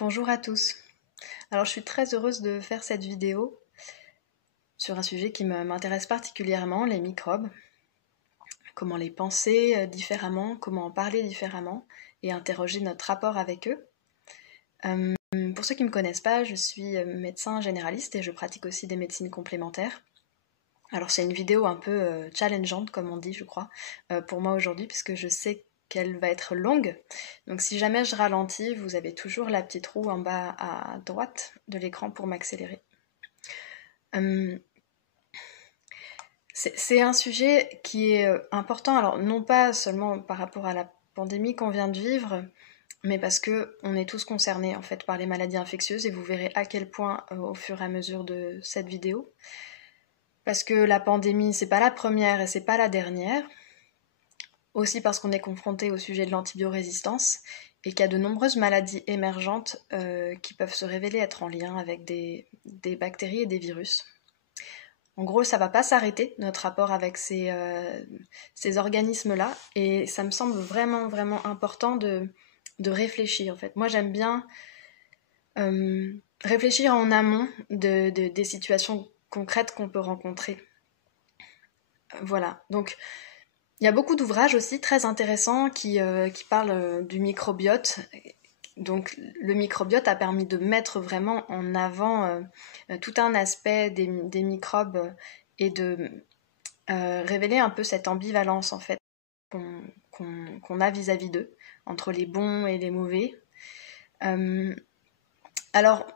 Bonjour à tous. Alors je suis très heureuse de faire cette vidéo sur un sujet qui m'intéresse particulièrement, les microbes. Comment les penser différemment, comment en parler différemment et interroger notre rapport avec eux. Pour ceux qui ne me connaissent pas, je suis médecin généraliste et je pratique aussi des médecines complémentaires. Alors c'est une vidéo un peu challengeante comme on dit je crois pour moi aujourd'hui puisque je sais qu'elle va être longue. Donc si jamais je ralentis, vous avez toujours la petite roue en bas à droite de l'écran pour m'accélérer. C'est un sujet qui est important, alors non pas seulement par rapport à la pandémie qu'on vient de vivre, mais parce que on est tous concernés en fait par les maladies infectieuses et vous verrez à quel point au fur et à mesure de cette vidéo. Parce que la pandémie, c'est pas la première et c'est pas la dernière. Aussi parce qu'on est confronté au sujet de l'antibiorésistance et qu'il y a de nombreuses maladies émergentes qui peuvent se révéler être en lien avec des bactéries et des virus. En gros, ça va pas s'arrêter, notre rapport avec ces organismes-là, et ça me semble vraiment, vraiment important de réfléchir, en fait. Moi, j'aime bien réfléchir en amont des situations concrètes qu'on peut rencontrer. Voilà, donc il y a beaucoup d'ouvrages aussi très intéressants qui parlent du microbiote. Donc le microbiote a permis de mettre vraiment en avant tout un aspect des microbes et de révéler un peu cette ambivalence en fait qu'on a vis-à-vis d'eux, entre les bons et les mauvais. Alors,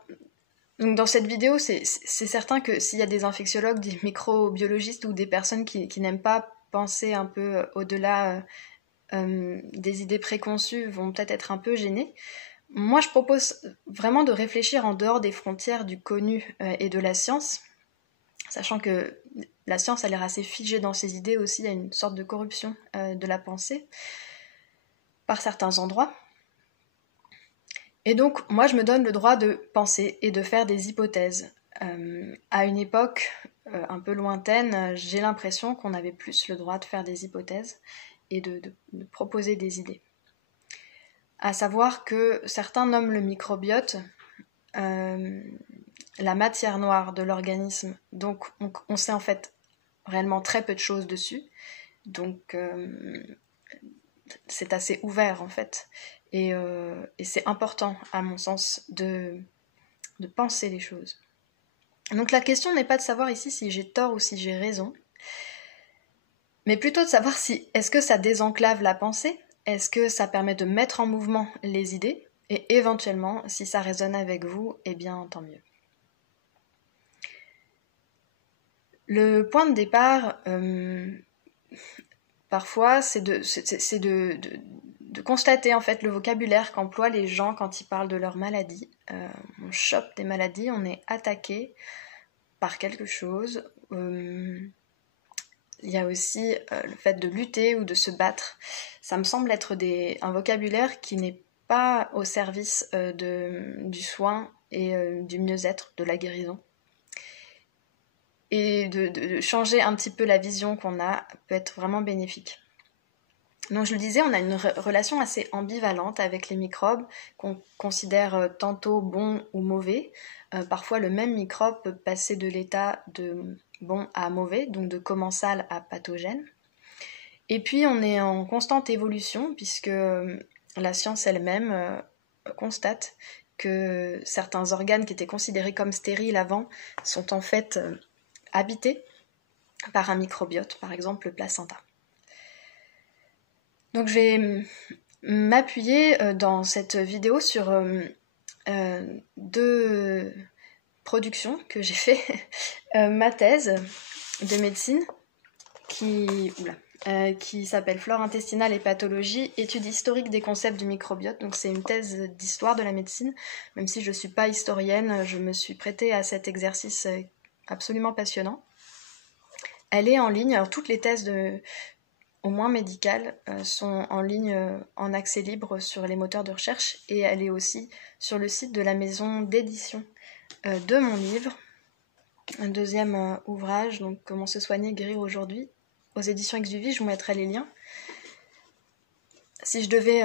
donc dans cette vidéo, c'est certain que s'il y a des infectiologues, des microbiologistes ou des personnes qui n'aiment pas penser un peu au-delà des idées préconçues, vont peut-être être un peu gênés. Moi, je propose vraiment de réfléchir en dehors des frontières du connu et de la science, sachant que la science a l'air assez figée dans ses idées aussi, il y a une sorte de corruption de la pensée par certains endroits. Et donc, moi, je me donne le droit de penser et de faire des hypothèses. À une époque un peu lointaine, j'ai l'impression qu'on avait plus le droit de faire des hypothèses et de proposer des idées. À savoir que certains nomment le microbiote la matière noire de l'organisme, donc on sait en fait réellement très peu de choses dessus, donc c'est assez ouvert en fait, et c'est important à mon sens de penser les choses. Donc la question n'est pas de savoir ici si j'ai tort ou si j'ai raison, mais plutôt de savoir si est-ce que ça désenclave la pensée, est-ce que ça permet de mettre en mouvement les idées, et éventuellement, si ça résonne avec vous, eh bien tant mieux. Le point de départ, parfois, c'est de constater en fait le vocabulaire qu'emploient les gens quand ils parlent de leur maladie. On chope des maladies, on est attaqué par quelque chose. Il y a aussi le fait de lutter ou de se battre. Ça me semble être un vocabulaire qui n'est pas au service du soin et du mieux-être, de la guérison. Et de changer un petit peu la vision qu'on a peut être vraiment bénéfique. Donc je le disais, on a une relation assez ambivalente avec les microbes qu'on considère tantôt bons ou mauvais. Parfois le même microbe peut passer de l'état de bon à mauvais, donc de commensal à pathogène. Et puis on est en constante évolution puisque la science elle-même constate que certains organes qui étaient considérés comme stériles avant sont en fait habités par un microbiote, par exemple le placenta. Donc je vais m'appuyer dans cette vidéo sur deux productions que j'ai fait. Ma thèse de médecine qui s'appelle Flore intestinale et pathologie, étude historique des concepts du microbiote. Donc c'est une thèse d'histoire de la médecine. Même si je ne suis pas historienne, je me suis prêtée à cet exercice absolument passionnant. Elle est en ligne, alors toutes les thèses au moins médicales, sont en ligne en accès libre sur les moteurs de recherche, et elle est aussi sur le site de la maison d'édition de mon livre, un deuxième ouvrage, donc Comment se soigner, guérir aujourd'hui, aux éditions Exuvie, je vous mettrai les liens. Si je devais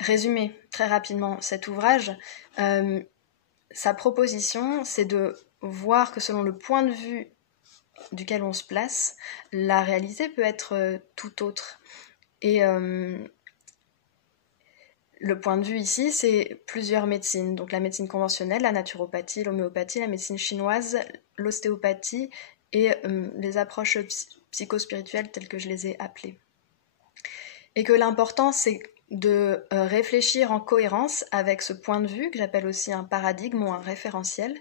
résumer très rapidement cet ouvrage, sa proposition, c'est de voir que selon le point de vue duquel on se place, la réalité peut être tout autre. Et le point de vue ici, c'est plusieurs médecines. Donc la médecine conventionnelle, la naturopathie, l'homéopathie, la médecine chinoise, l'ostéopathie et les approches psychospirituelles telles que je les ai appelées. Et que l'important, c'est de réfléchir en cohérence avec ce point de vue, que j'appelle aussi un paradigme ou un référentiel,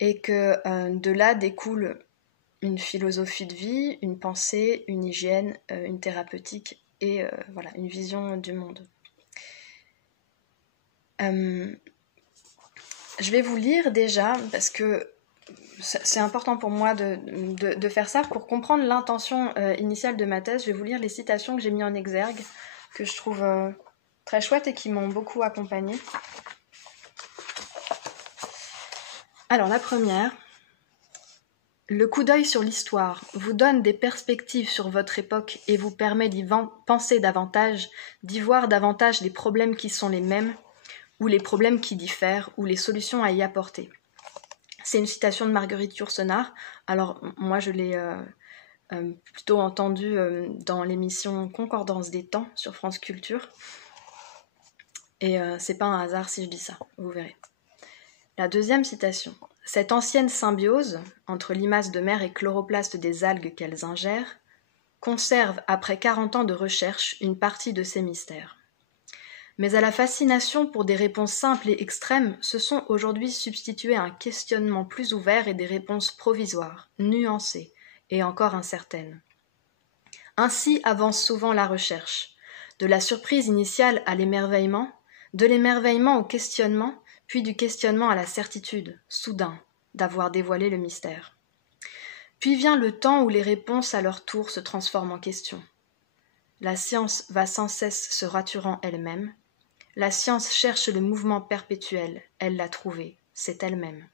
et que de là découle une philosophie de vie, une pensée, une hygiène, une thérapeutique et voilà, une vision du monde. Je vais vous lire déjà, parce que c'est important pour moi de faire ça, pour comprendre l'intention initiale de ma thèse. Je vais vous lire les citations que j'ai mis en exergue, que je trouve très chouettes et qui m'ont beaucoup accompagnée. Alors la première, le coup d'œil sur l'histoire vous donne des perspectives sur votre époque et vous permet d'y penser davantage, d'y voir davantage les problèmes qui sont les mêmes, ou les problèmes qui diffèrent, ou les solutions à y apporter. C'est une citation de Marguerite Yourcenar. Alors moi je l'ai plutôt entendue dans l'émission Concordance des temps sur France Culture. Et c'est pas un hasard si je dis ça, vous verrez. La deuxième citation. Cette ancienne symbiose entre limaces de mer et chloroplaste des algues qu'elles ingèrent conserve, après 40 ans de recherche, une partie de ses mystères. Mais à la fascination pour des réponses simples et extrêmes se sont aujourd'hui substitués un questionnement plus ouvert et des réponses provisoires, nuancées et encore incertaines. Ainsi avance souvent la recherche, de la surprise initiale à l'émerveillement, de l'émerveillement au questionnement, puis du questionnement à la certitude, soudain, d'avoir dévoilé le mystère. Puis vient le temps où les réponses à leur tour se transforment en questions. La science va sans cesse se raturant elle-même. La science cherche le mouvement perpétuel, elle l'a trouvé, c'est elle-même.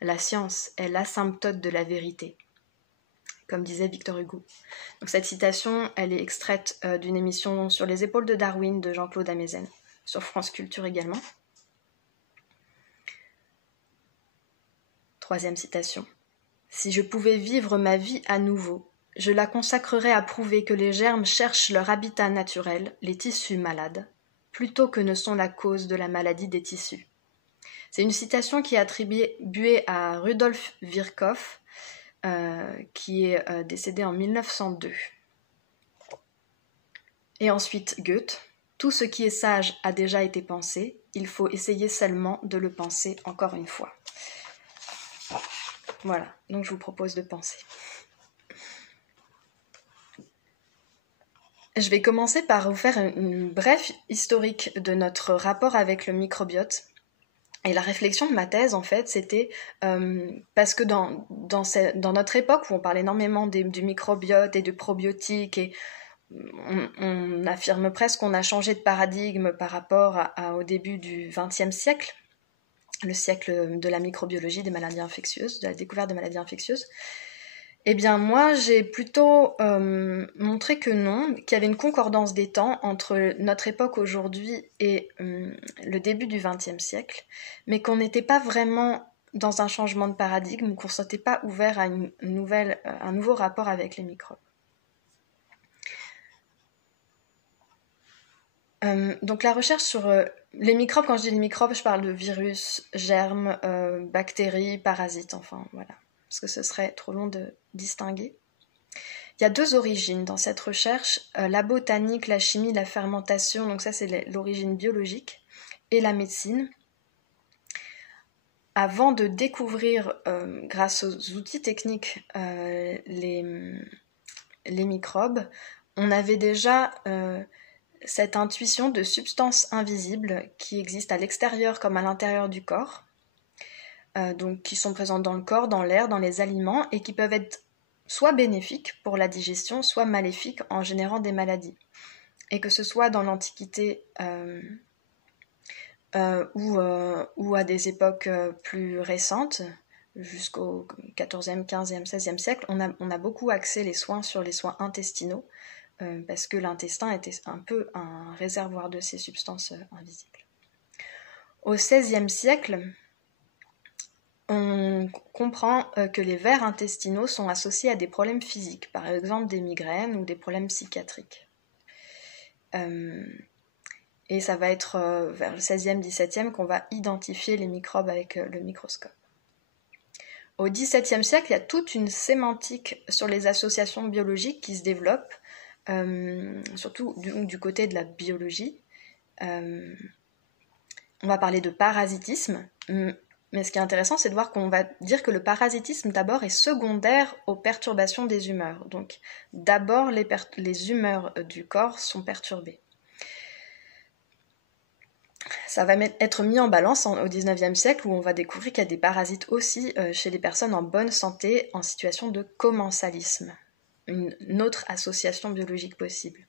La science est l'asymptote de la vérité, comme disait Victor Hugo. Donc cette citation, elle est extraite d'une émission sur les épaules de Darwin de Jean-Claude Amezen, sur France Culture également. Troisième citation. Si je pouvais vivre ma vie à nouveau, je la consacrerais à prouver que les germes cherchent leur habitat naturel, les tissus malades, plutôt que ne sont la cause de la maladie des tissus. C'est une citation qui est attribuée à Rudolf Virchow, qui est décédé en 1902. Et ensuite Goethe. Tout ce qui est sage a déjà été pensé, il faut essayer seulement de le penser encore une fois. Voilà, donc je vous propose de penser. Je vais commencer par vous faire une brève historique de notre rapport avec le microbiote. Et la réflexion de ma thèse, en fait, c'était parce que dans notre époque où on parle énormément du microbiote et du probiotique, et on affirme presque qu'on a changé de paradigme par rapport au début du XXe siècle, le siècle de la microbiologie des maladies infectieuses, de la découverte des maladies infectieuses. Eh bien, moi, j'ai plutôt montré que non, qu'il y avait une concordance des temps entre notre époque aujourd'hui et le début du XXe siècle, mais qu'on n'était pas vraiment dans un changement de paradigme, qu'on ne s'était pas ouvert à un nouveau rapport avec les microbes. Donc la recherche sur les microbes, quand je dis les microbes, je parle de virus, germes, bactéries, parasites, enfin voilà, parce que ce serait trop long de distinguer. Il y a deux origines dans cette recherche, la botanique, la chimie, la fermentation, donc ça c'est l'origine biologique, et la médecine. Avant de découvrir, grâce aux outils techniques, les microbes, on avait déjà cette intuition de substances invisibles qui existent à l'extérieur comme à l'intérieur du corps, donc qui sont présentes dans le corps, dans l'air, dans les aliments, et qui peuvent être soit bénéfiques pour la digestion, soit maléfiques en générant des maladies. Et que ce soit dans l'Antiquité ou à des époques plus récentes, jusqu'au XIVe, XVe, XVIe siècle, on a beaucoup axé les soins sur les soins intestinaux, parce que l'intestin était un peu un réservoir de ces substances invisibles. Au XVIe siècle, on comprend que les vers intestinaux sont associés à des problèmes physiques, par exemple des migraines ou des problèmes psychiatriques. Et ça va être vers le XVIe, XVIIe qu'on va identifier les microbes avec le microscope. Au XVIIe siècle, il y a toute une sémantique sur les associations biologiques qui se développe, surtout du côté de la biologie. On va parler de parasitisme, mais ce qui est intéressant, c'est de voir qu'on va dire que le parasitisme d'abord est secondaire aux perturbations des humeurs. Donc d'abord, les humeurs du corps sont perturbées. Ça va être mis en balance au XIXe siècle où on va découvrir qu'il y a des parasites aussi chez les personnes en bonne santé en situation de commensalisme, une autre association biologique possible.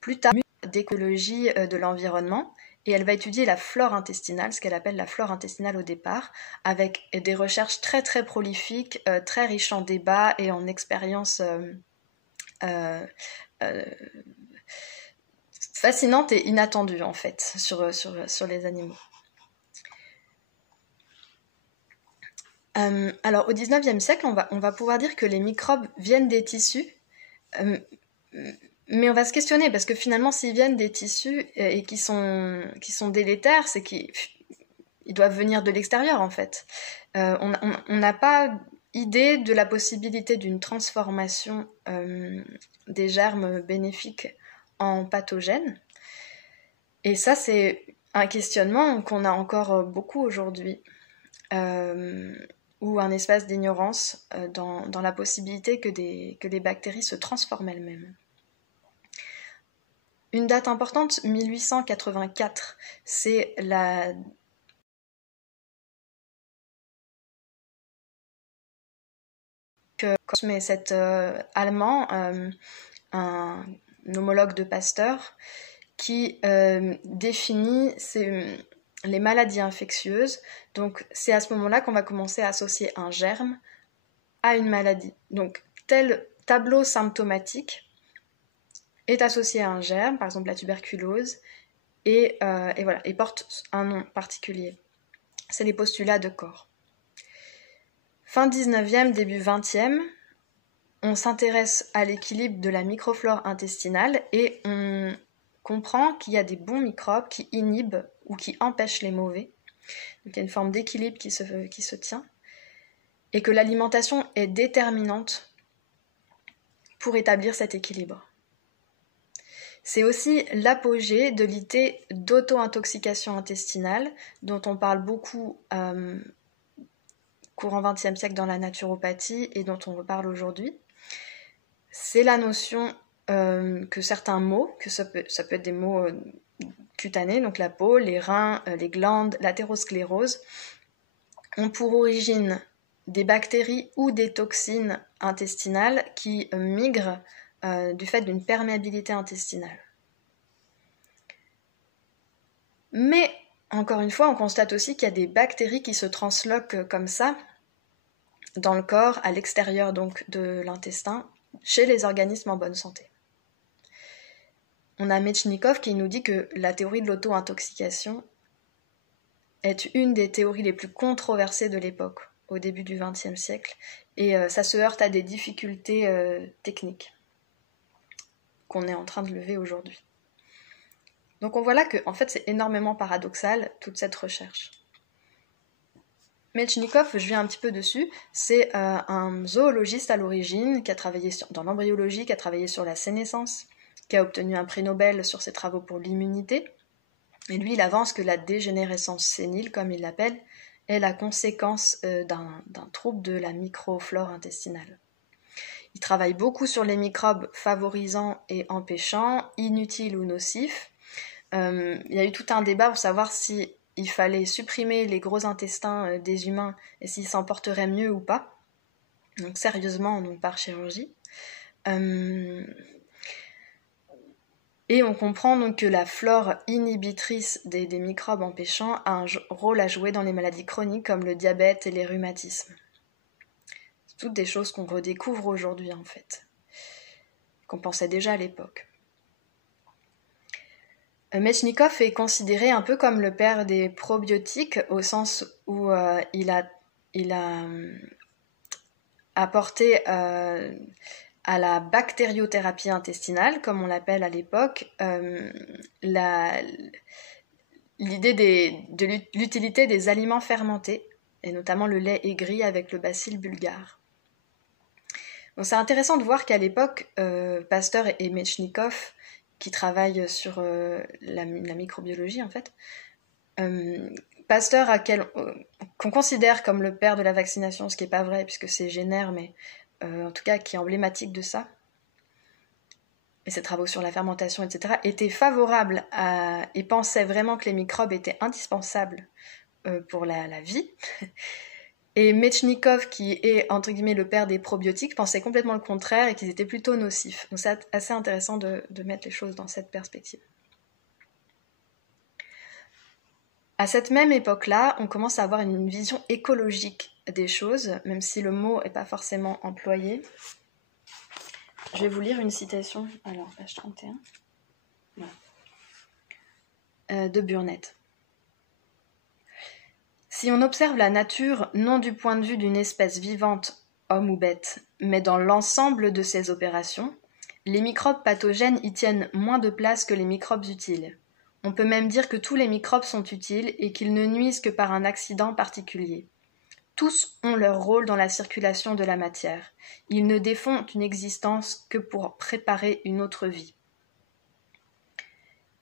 Plus tard, d'écologie de l'environnement, et elle va étudier la flore intestinale, ce qu'elle appelle la flore intestinale au départ, avec des recherches très très prolifiques, très riches en débats et en expériences fascinantes et inattendues en fait sur les animaux. Alors au XIXe siècle, on va pouvoir dire que les microbes viennent des tissus, mais on va se questionner parce que finalement s'ils viennent des tissus et qui sont délétères, c'est qu'ils doivent venir de l'extérieur en fait. On n'a pas idée de la possibilité d'une transformation des germes bénéfiques en pathogènes. Et ça, c'est un questionnement qu'on a encore beaucoup aujourd'hui, ou un espace d'ignorance dans la possibilité que les bactéries se transforment elles-mêmes. Une date importante, 1884, c'est la mais cet allemand, un homologue de Pasteur, qui définit les maladies infectieuses. Donc c'est à ce moment-là qu'on va commencer à associer un germe à une maladie. Donc tel tableau symptomatique est associé à un germe, par exemple la tuberculose, et voilà, et porte un nom particulier. C'est les postulats de Koch. Fin 19e, début 20e, on s'intéresse à l'équilibre de la microflore intestinale et on comprend qu'il y a des bons microbes qui inhibent ou qui empêchent les mauvais. Donc il y a une forme d'équilibre qui se tient et que l'alimentation est déterminante pour établir cet équilibre. C'est aussi l'apogée de l'idée d'auto-intoxication intestinale dont on parle beaucoup courant XXe siècle dans la naturopathie et dont on reparle aujourd'hui. C'est la notion que certains maux, que ça peut être des maux cutanés, donc la peau, les reins, les glandes, l'athérosclérose, ont pour origine des bactéries ou des toxines intestinales qui migrent du fait d'une perméabilité intestinale. Mais, encore une fois, on constate aussi qu'il y a des bactéries qui se transloquent comme ça dans le corps, à l'extérieur donc de l'intestin, chez les organismes en bonne santé. On a Metchnikov qui nous dit que la théorie de l'auto-intoxication est une des théories les plus controversées de l'époque, au début du XXe siècle, et ça se heurte à des difficultés techniques qu'on est en train de lever aujourd'hui. Donc on voit là que en fait, c'est énormément paradoxal, toute cette recherche. Metchnikov, je viens un petit peu dessus, c'est un zoologiste à l'origine qui a travaillé dans l'embryologie, qui a travaillé sur la sénescence, qui a obtenu un prix Nobel sur ses travaux pour l'immunité. Et lui, il avance que la dégénérescence sénile, comme il l'appelle, est la conséquence d'un trouble de la microflore intestinale. Il travaille beaucoup sur les microbes favorisants et empêchants, inutiles ou nocifs. Il y a eu tout un débat pour savoir si il fallait supprimer les gros intestins des humains et s'ils s'en porteraient mieux ou pas. Donc sérieusement, donc par chirurgie. Et on comprend donc que la flore inhibitrice des microbes empêchants a un rôle à jouer dans les maladies chroniques comme le diabète et les rhumatismes. C'est toutes des choses qu'on redécouvre aujourd'hui en fait, qu'on pensait déjà à l'époque. Metchnikoff est considéré un peu comme le père des probiotiques au sens où il a apporté à la bactériothérapie intestinale, comme on l'appelle à l'époque, l'idée de l'utilité des aliments fermentés, et notamment le lait aigri avec le bacille bulgare. Donc c'est intéressant de voir qu'à l'époque, Pasteur et Metchnikoff, qui travaillent sur la microbiologie en fait, Pasteur qu'on considère comme le père de la vaccination, ce qui n'est pas vrai puisque c'est Jenner, mais en tout cas qui est emblématique de ça, et ses travaux sur la fermentation, etc., était favorable et pensait vraiment que les microbes étaient indispensables pour la vie. Et Metchnikoff, qui est entre guillemets le père des probiotiques, pensait complètement le contraire et qu'ils étaient plutôt nocifs. Donc c'est assez intéressant de mettre les choses dans cette perspective. À cette même époque-là, on commence à avoir une vision écologique des choses, même si le mot n'est pas forcément employé. Je vais vous lire une citation, alors page 31, de Burnett. Si on observe la nature non du point de vue d'une espèce vivante, homme ou bête, mais dans l'ensemble de ses opérations, les microbes pathogènes y tiennent moins de place que les microbes utiles. On peut même dire que tous les microbes sont utiles et qu'ils ne nuisent que par un accident particulier. Tous ont leur rôle dans la circulation de la matière. Ils ne défont une existence que pour préparer une autre vie.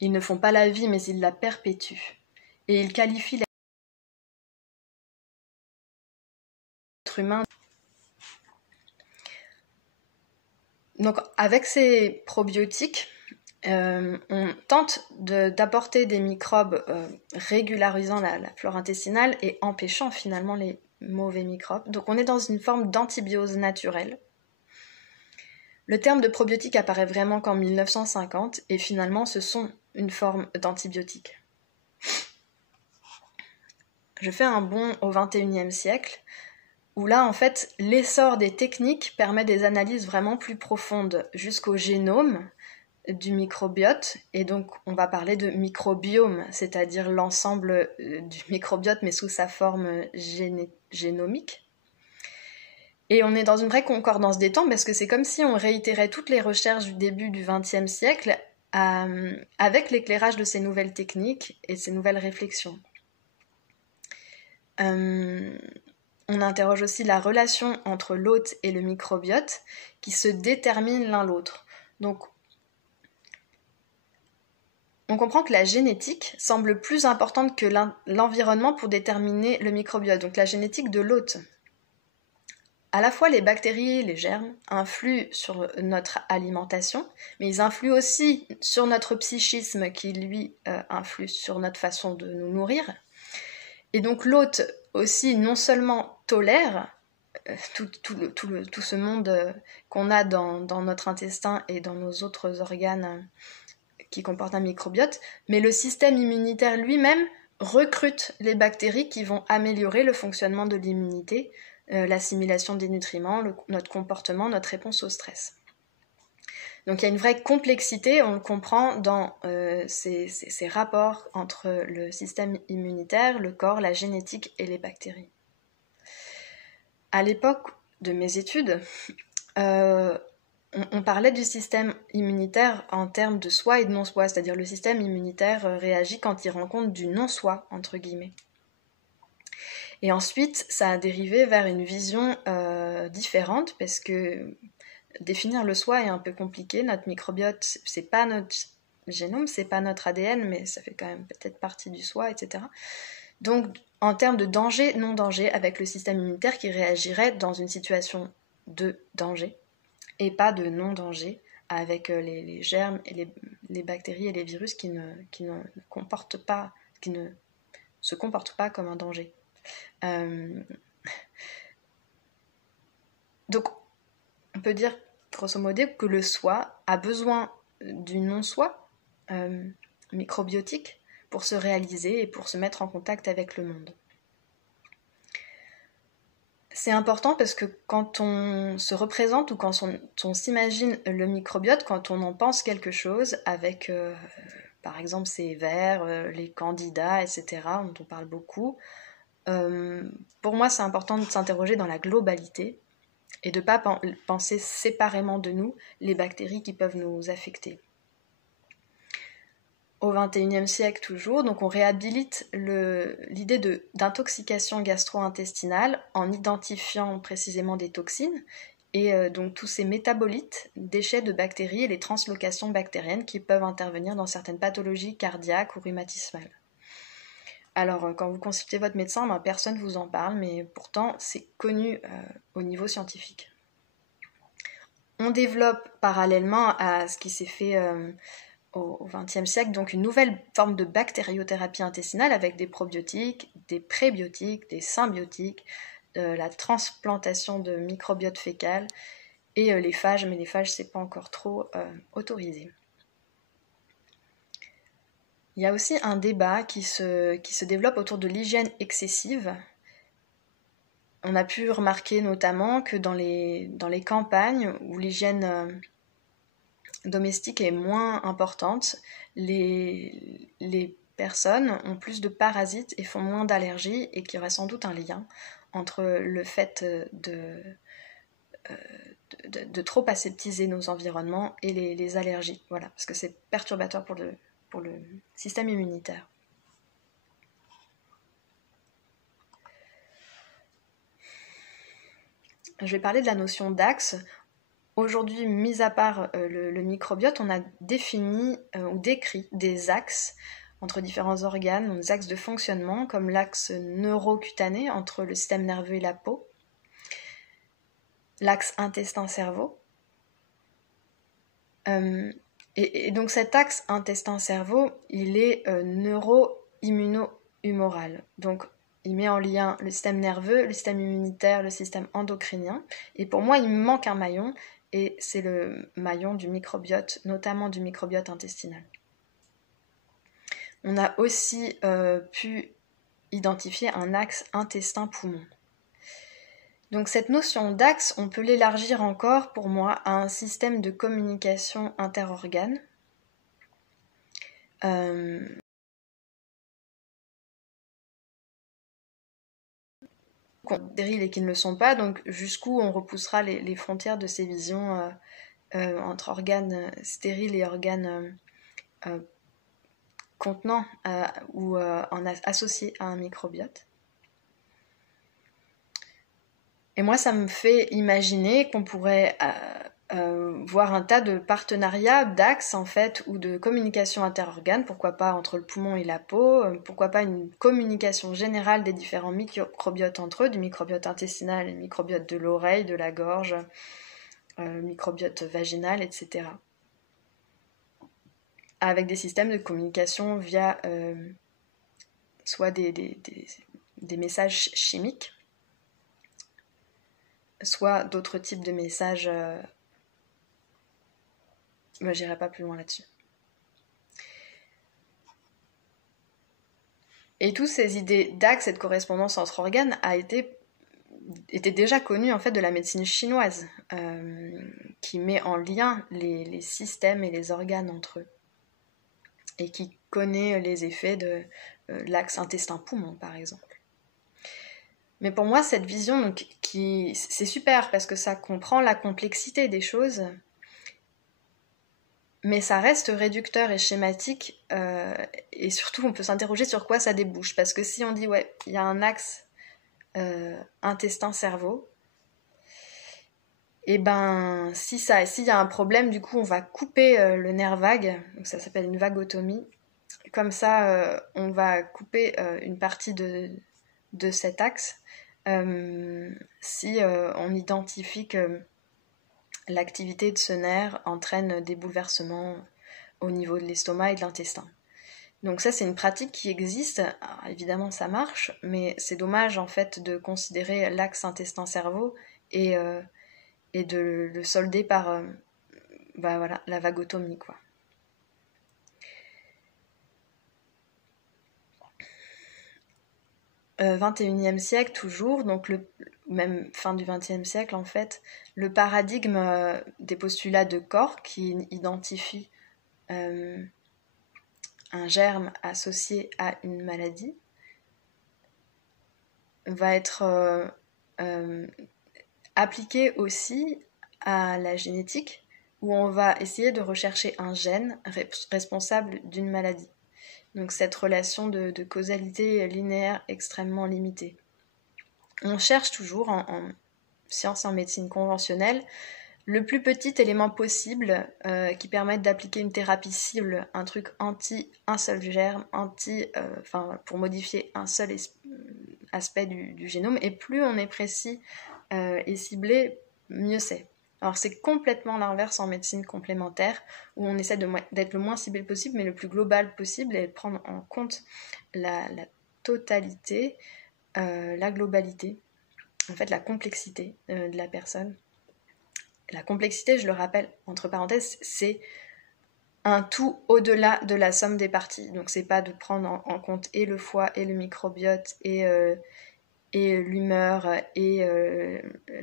Ils ne font pas la vie, mais ils la perpétuent. Et ils qualifient l'être humain. Donc, avec ces probiotiques, on tente d'apporter des microbes régularisant la flore intestinale et empêchant finalement les mauvais microbes. Donc on est dans une forme d'antibiose naturelle. Le terme de probiotique apparaît vraiment qu'en 1950 et finalement ce sont une forme d'antibiotique. Je fais un bond au XXIe siècle où là en fait l'essor des techniques permet des analyses vraiment plus profondes jusqu'au génome du microbiote, et donc on va parler de microbiome, c'est-à-dire l'ensemble du microbiote mais sous sa forme génomique. Et on est dans une vraie concordance des temps parce que c'est comme si on réitérait toutes les recherches du début du XXe siècle avec l'éclairage de ces nouvelles techniques et ces nouvelles réflexions. On interroge aussi la relation entre l'hôte et le microbiote qui se déterminent l'un l'autre. Donc on comprend que la génétique semble plus importante que l'environnement pour déterminer le microbiote, donc la génétique de l'hôte. À la fois les bactéries, les germes influent sur notre alimentation, mais ils influent aussi sur notre psychisme qui lui influe sur notre façon de nous nourrir. Et donc l'hôte aussi non seulement tolère tout ce monde qu'on a dans notre intestin et dans nos autres organes qui comportent un microbiote, mais le système immunitaire lui-même recrute les bactéries qui vont améliorer le fonctionnement de l'immunité, l'assimilation des nutriments, notre comportement, notre réponse au stress. Donc il y a une vraie complexité, on le comprend dans ces rapports entre le système immunitaire, le corps, la génétique et les bactéries. À l'époque de mes études, on parlait du système immunitaire en termes de soi et de non-soi, c'est-à-dire le système immunitaire réagit quand il rencontre du non-soi, entre guillemets. Et ensuite, ça a dérivé vers une vision différente, parce que définir le soi est un peu compliqué. Notre microbiote, c'est pas notre génome, c'est pas notre ADN, mais ça fait quand même peut-être partie du soi, etc. Donc, en termes de danger, non-danger, avec le système immunitaire qui réagirait dans une situation de danger, et pas de non-danger avec les germes et les bactéries et les virus qui ne se comportent pas comme un danger. Donc, on peut dire, grosso modo, que le soi a besoin du non-soi microbiotique pour se réaliser et pour se mettre en contact avec le monde. C'est important parce que quand on se représente ou quand on s'imagine le microbiote, quand on en pense quelque chose avec, par exemple, ces vers, les candidats, etc., dont on parle beaucoup, pour moi, c'est important de s'interroger dans la globalité et de ne pas penser séparément de nous les bactéries qui peuvent nous affecter. Au XXIe siècle toujours, donc on réhabilite l'idée d'intoxication gastro-intestinale en identifiant précisément des toxines et donc tous ces métabolites, déchets de bactéries et les translocations bactériennes qui peuvent intervenir dans certaines pathologies cardiaques ou rhumatismales. Alors quand vous consultez votre médecin, personne ne vous en parle, mais pourtant c'est connu au niveau scientifique. On développe parallèlement à ce qui s'est fait au XXe siècle, donc une nouvelle forme de bactériothérapie intestinale avec des probiotiques, des prébiotiques, des symbiotiques, la transplantation de microbiote fécal et les phages, mais les phages c'est pas encore trop autorisé. Il y a aussi un débat qui se développe autour de l'hygiène excessive. On a pu remarquer notamment que dans les campagnes où l'hygiène domestique est moins importante, les personnes ont plus de parasites et font moins d'allergies et qu'il y aurait sans doute un lien entre le fait de trop aseptiser nos environnements et les allergies. Voilà, parce que c'est perturbateur pour le système immunitaire. Je vais parler de la notion d'axe. Aujourd'hui, mis à part le microbiote, on a défini ou décrit des axes entre différents organes, des axes de fonctionnement, comme l'axe neurocutané entre le système nerveux et la peau, l'axe intestin-cerveau. Et donc cet axe intestin-cerveau, il est neuro-immuno-humoral. Donc il met en lien le système nerveux, le système immunitaire, le système endocrinien. Et pour moi, il me manque un maillon, et c'est le maillon du microbiote, notamment du microbiote intestinal. On a aussi pu identifier un axe intestin-poumon. Donc cette notion d'axe, on peut l'élargir encore pour moi à un système de communication interorganes. Stériles et qui ne le sont pas, donc jusqu'où on repoussera les frontières de ces visions entre organes stériles et organes contenant ou associés à un microbiote. Et moi, ça me fait imaginer qu'on pourrait voir un tas de partenariats, d'axes en fait, ou de communication interorganes, pourquoi pas entre le poumon et la peau, pourquoi pas une communication générale des différents microbiotes entre eux, du microbiote intestinal, le microbiote de l'oreille, de la gorge, microbiote vaginal, etc. Avec des systèmes de communication via soit des messages chimiques, soit d'autres types de messages. J'irai pas plus loin là-dessus. Et toutes ces idées d'axe et de correspondance entre organes étaient déjà connues en fait de la médecine chinoise, qui met en lien les systèmes et les organes entre eux, et qui connaît les effets de l'axe intestin-poumon par exemple. Mais pour moi, cette vision, donc, c'est super parce que ça comprend la complexité des choses, mais ça reste réducteur et schématique, et surtout on peut s'interroger sur quoi ça débouche, parce que si on dit ouais, il y a un axe intestin-cerveau, et ben s'il y a un problème, du coup on va couper le nerf vague, donc ça s'appelle une vagotomie, comme ça on va couper une partie de cet axe, si on identifie que l'activité de ce nerf entraîne des bouleversements au niveau de l'estomac et de l'intestin. Donc ça, c'est une pratique qui existe. Alors, évidemment, ça marche, mais c'est dommage en fait de considérer l'axe intestin-cerveau et de le solder par la vagotomie, quoi. XXIe siècle toujours, donc même fin du XXe siècle en fait, le paradigme des postulats de corps qui identifie un germe associé à une maladie va être appliqué aussi à la génétique, où on va essayer de rechercher un gène responsable d'une maladie. Donc cette relation de causalité linéaire extrêmement limitée. On cherche toujours en sciences et en médecine conventionnelle le plus petit élément possible qui permette d'appliquer une thérapie cible, un truc anti un seul germe, pour modifier un seul aspect du génome. Et plus on est précis et ciblé, mieux c'est. Alors c'est complètement l'inverse en médecine complémentaire, où on essaie d'être le moins ciblé possible, mais le plus global possible, et de prendre en compte la totalité, la globalité, en fait la complexité de la personne. La complexité, je le rappelle, entre parenthèses, c'est un tout au-delà de la somme des parties. Donc c'est pas de prendre en compte et le foie, et le microbiote, et l'humeur, et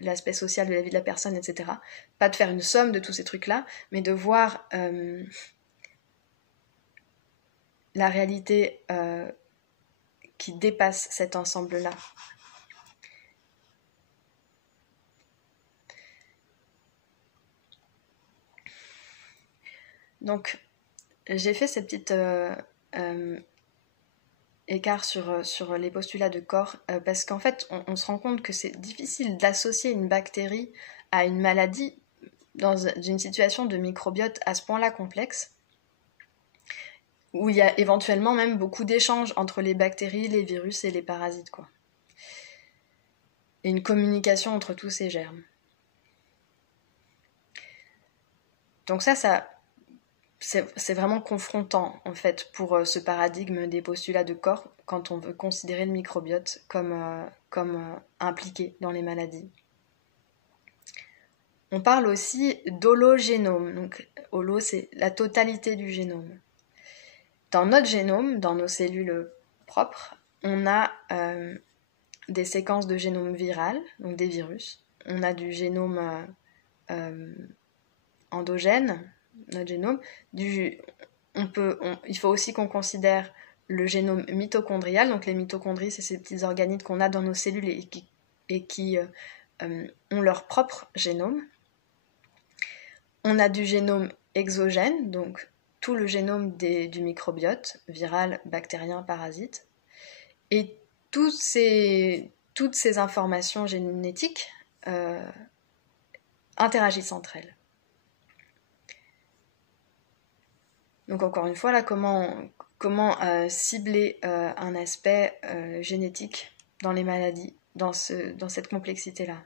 l'aspect social de la vie de la personne, etc. Pas de faire une somme de tous ces trucs-là, mais de voir la réalité qui dépasse cet ensemble-là. Donc, j'ai fait cette petite écart sur les postulats de corps parce qu'en fait, on se rend compte que c'est difficile d'associer une bactérie à une maladie dans une situation de microbiote à ce point-là complexe, où il y a éventuellement même beaucoup d'échanges entre les bactéries, les virus et les parasites, quoi. Et une communication entre tous ces germes. Donc ça c'est vraiment confrontant, en fait, pour ce paradigme des postulats de corps, quand on veut considérer le microbiote comme impliqué dans les maladies. On parle aussi d'hologénome. Donc, holo, c'est la totalité du génome. Dans notre génome, dans nos cellules propres, on a des séquences de génome viral, donc des virus. On a du génome endogène, notre génome. Il faut aussi qu'on considère le génome mitochondrial. Donc les mitochondries, c'est ces petits organites qu'on a dans nos cellules et qui ont leur propre génome. On a du génome exogène, donc tout le génome du microbiote, viral, bactérien, parasite. Et toutes ces informations génétiques interagissent entre elles. Donc encore une fois, là, comment cibler un aspect génétique dans les maladies, dans cette complexité-là.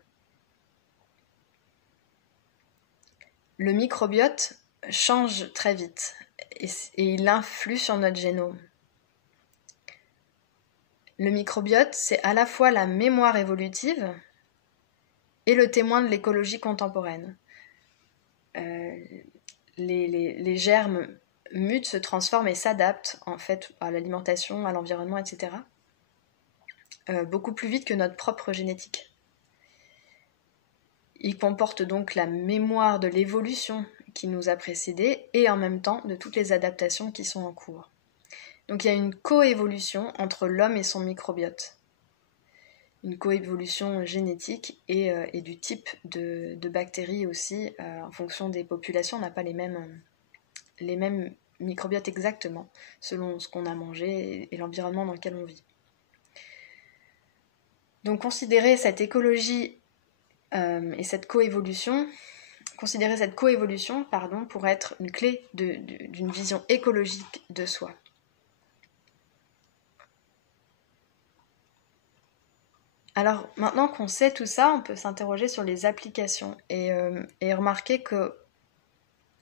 Le microbiote change très vite et il influe sur notre génome. Le microbiote, c'est à la fois la mémoire évolutive et le témoin de l'écologie contemporaine. Les germes mutent, se transforment et s'adaptent en fait à l'alimentation, à l'environnement, etc. Beaucoup plus vite que notre propre génétique. Il comporte donc la mémoire de l'évolution qui nous a précédés et en même temps de toutes les adaptations qui sont en cours. Donc il y a une coévolution entre l'homme et son microbiote. Une coévolution génétique et du type de bactéries aussi. En fonction des populations, on n'a pas les mêmes microbiotes exactement, selon ce qu'on a mangé et l'environnement dans lequel on vit. Donc considérer cette écologie et cette coévolution, pour être une clé d'une vision écologique de soi. Alors maintenant qu'on sait tout ça, on peut s'interroger sur les applications et remarquer que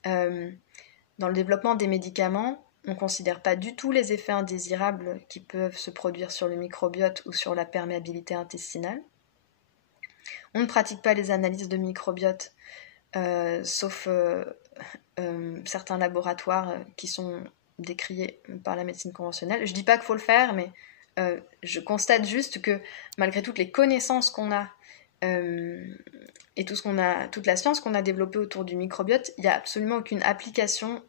dans le développement des médicaments, on ne considère pas du tout les effets indésirables qui peuvent se produire sur le microbiote ou sur la perméabilité intestinale. On ne pratique pas les analyses de microbiote, sauf certains laboratoires qui sont décriés par la médecine conventionnelle. Je ne dis pas qu'il faut le faire, mais Je constate juste que malgré toutes les connaissances qu'on a et toute la science qu'on a développée autour du microbiote, il n'y a absolument aucune application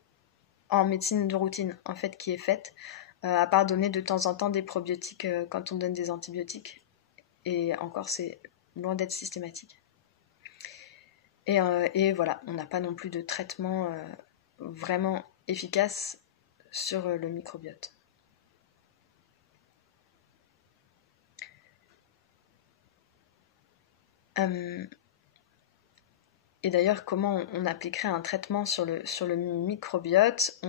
en médecine de routine en fait qui est faite, à part donner de temps en temps des probiotiques quand on donne des antibiotiques. Et encore, c'est loin d'être systématique. Et voilà, on n'a pas non plus de traitement vraiment efficace sur le microbiote. Et d'ailleurs, comment on appliquerait un traitement sur le microbiote,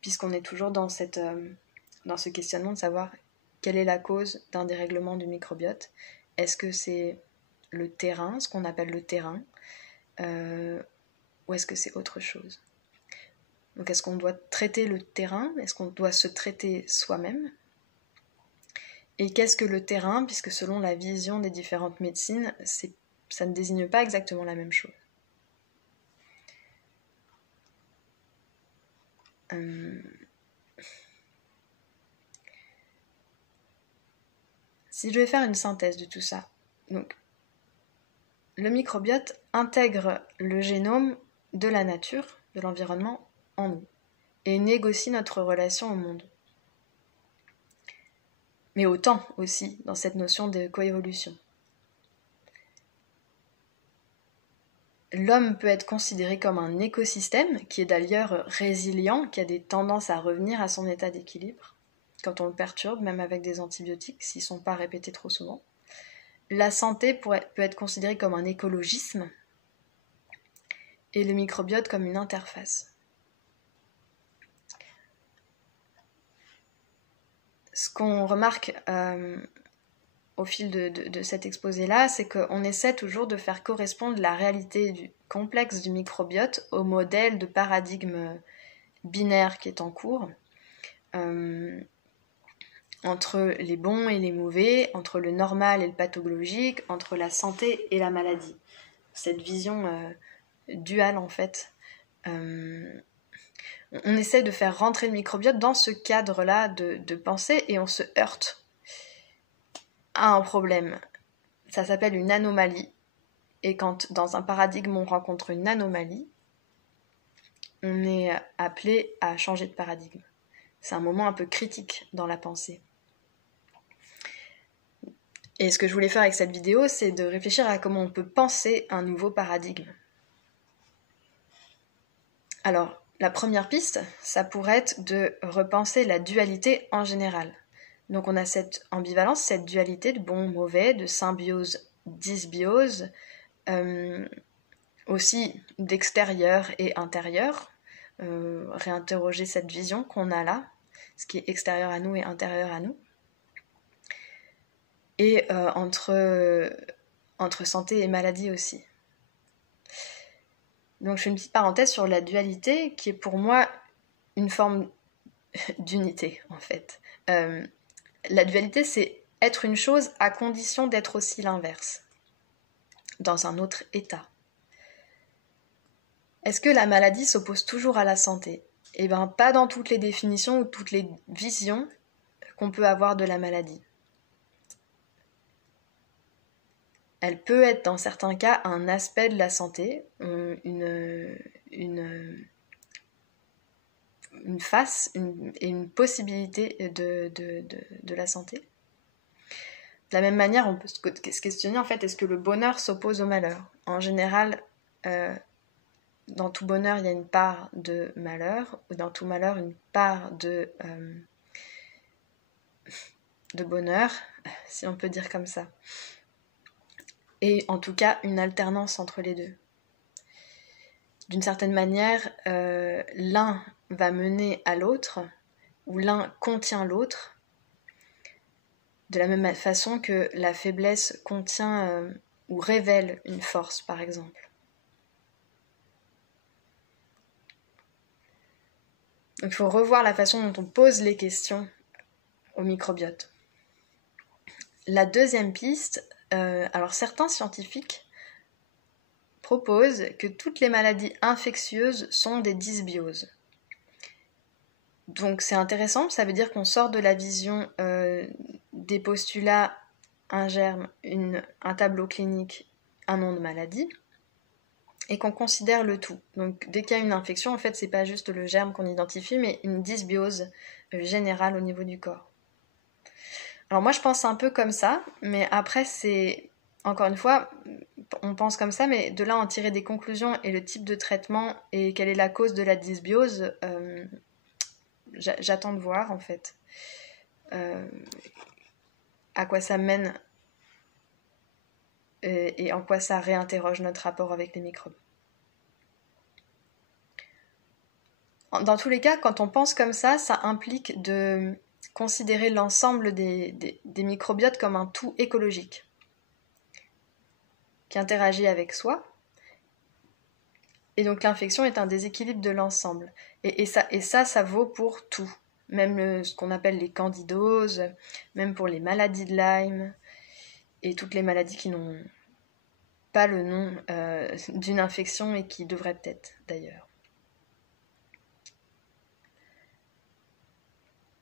puisqu'on est toujours dans ce questionnement de savoir quelle est la cause d'un dérèglement du microbiote. Est-ce que c'est le terrain, ce qu'on appelle le terrain, ou est-ce que c'est autre chose? Donc est-ce qu'on doit traiter le terrain? Est-ce qu'on doit se traiter soi-même? Et qu'est-ce que le terrain? Puisque selon la vision des différentes médecines, ça ne désigne pas exactement la même chose. Si je vais faire une synthèse de tout ça, donc le microbiote intègre le génome de la nature, de l'environnement en nous, et négocie notre relation au monde. Mais autant aussi dans cette notion de coévolution. L'homme peut être considéré comme un écosystème qui est d'ailleurs résilient, qui a des tendances à revenir à son état d'équilibre quand on le perturbe, même avec des antibiotiques, s'ils ne sont pas répétés trop souvent. La santé peut être considérée comme un écologisme et le microbiote comme une interface. Ce qu'on remarque au fil de cet exposé-là, c'est qu'on essaie toujours de faire correspondre la réalité complexe du microbiote au modèle de paradigme binaire qui est en cours, entre les bons et les mauvais, entre le normal et le pathologique, entre la santé et la maladie. Cette vision duale, en fait. On essaie de faire rentrer le microbiote dans ce cadre-là de pensée et on se heurte à un problème. Ça s'appelle une anomalie. Et quand dans un paradigme on rencontre une anomalie, on est appelé à changer de paradigme. C'est un moment un peu critique dans la pensée. Et ce que je voulais faire avec cette vidéo, c'est de réfléchir à comment on peut penser un nouveau paradigme. Alors, la première piste, ça pourrait être de repenser la dualité en général. Donc on a cette ambivalence, cette dualité de bon, mauvais, de symbiose, dysbiose, aussi d'extérieur et intérieur, réinterroger cette vision qu'on a là, ce qui est extérieur à nous et intérieur à nous, et entre santé et maladie aussi. Donc je fais une petite parenthèse sur la dualité, qui est pour moi une forme d'unité, en fait. La dualité, c'est être une chose à condition d'être aussi l'inverse, dans un autre état. Est-ce que la maladie s'oppose toujours à la santé? Eh bien, pas dans toutes les définitions ou toutes les visions qu'on peut avoir de la maladie. Elle peut être, dans certains cas, un aspect de la santé, une face et une possibilité de la santé. De la même manière, on peut se questionner, en fait, est-ce que le bonheur s'oppose au malheur? En général, dans tout bonheur, il y a une part de malheur, ou dans tout malheur, une part de bonheur, si on peut dire comme ça. Et en tout cas, une alternance entre les deux. D'une certaine manière, l'un va mener à l'autre, ou l'un contient l'autre, de la même façon que la faiblesse contient ou révèle une force, par exemple. Donc, il faut revoir la façon dont on pose les questions au microbiote. La deuxième piste, alors certains scientifiques proposent que toutes les maladies infectieuses sont des dysbioses. Donc c'est intéressant, ça veut dire qu'on sort de la vision des postulats, un germe, un tableau clinique, un nom de maladie, et qu'on considère le tout. Donc dès qu'il y a une infection, en fait, c'est pas juste le germe qu'on identifie, mais une dysbiose générale au niveau du corps. Alors moi, je pense un peu comme ça, mais après, c'est... Encore une fois, on pense comme ça, mais de là en tirer des conclusions et le type de traitement et quelle est la cause de la dysbiose, j'attends de voir, en fait, à quoi ça mène et en quoi ça réinterroge notre rapport avec les microbes. Dans tous les cas, quand on pense comme ça implique de considérer l'ensemble des microbiotes comme un tout écologique qui interagit avec soi. Et donc l'infection est un déséquilibre de l'ensemble. Et ça vaut pour tout. Même ce qu'on appelle les candidoses, même pour les maladies de Lyme, et toutes les maladies qui n'ont pas le nom d'une infection et qui devraient peut-être d'ailleurs.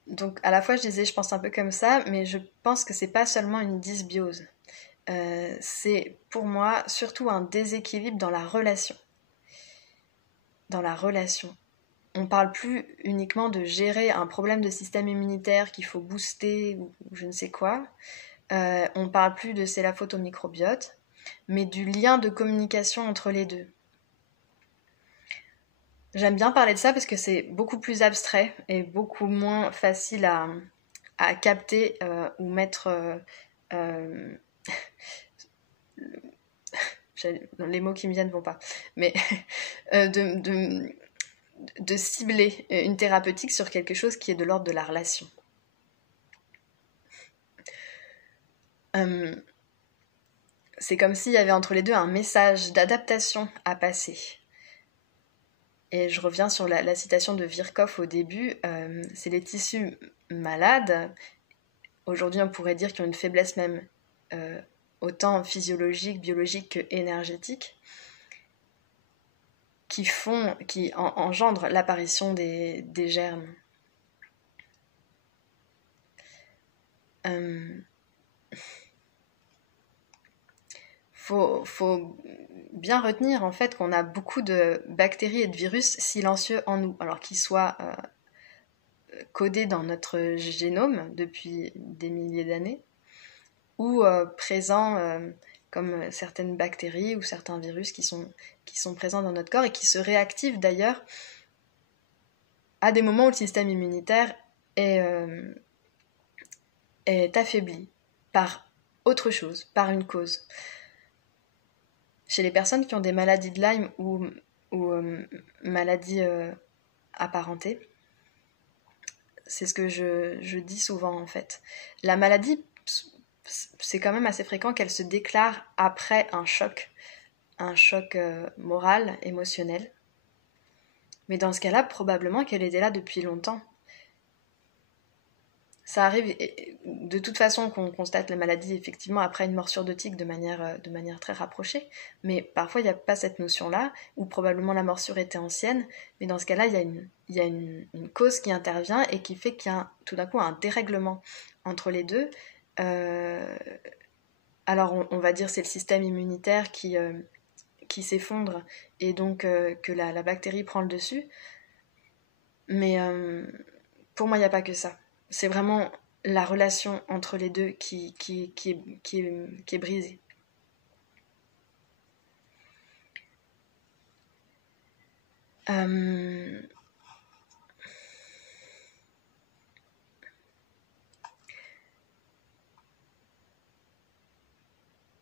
Donc à la fois je disais, je pense un peu comme ça, mais je pense que c'est pas seulement une dysbiose. C'est pour moi surtout un déséquilibre dans la relation. Dans la relation. On parle plus uniquement de gérer un problème de système immunitaire qu'il faut booster ou je ne sais quoi. On parle plus de c'est la faute au microbiote, mais du lien de communication entre les deux. J'aime bien parler de ça parce que c'est beaucoup plus abstrait et beaucoup moins facile à capter ou mettre... les mots qui me viennent vont pas, mais de cibler une thérapeutique sur quelque chose qui est de l'ordre de la relation. C'est comme s'il y avait entre les deux un message d'adaptation à passer. Et je reviens sur la citation de Virchow au début, c'est les tissus malades, aujourd'hui on pourrait dire qu'ils ont une faiblesse même autant physiologique, biologique que énergétique, qui engendrent l'apparition des germes. Faut bien retenir en fait qu'on a beaucoup de bactéries et de virus silencieux en nous, alors qu'ils soient codés dans notre génome depuis des milliers d'années, ou présents comme certaines bactéries ou certains virus qui sont présents dans notre corps et qui se réactivent d'ailleurs à des moments où le système immunitaire est affaibli par autre chose, par une cause. Chez les personnes qui ont des maladies de Lyme ou maladies apparentées, c'est ce que je dis souvent en fait. La maladie, c'est quand même assez fréquent qu'elle se déclare après un choc moral, émotionnel. Mais dans ce cas-là, probablement qu'elle était là depuis longtemps. Ça arrive de toute façon qu'on constate la maladie effectivement après une morsure de tique de manière très rapprochée, mais parfois il n'y a pas cette notion-là, ou probablement la morsure était ancienne, mais dans ce cas-là, il y a une cause qui intervient et qui fait qu'il y a tout d'un coup un dérèglement entre les deux. Alors on va dire c'est le système immunitaire qui s'effondre et donc que la bactérie prend le dessus, mais pour moi il n'y a pas que ça. C'est vraiment la relation entre les deux qui est brisée.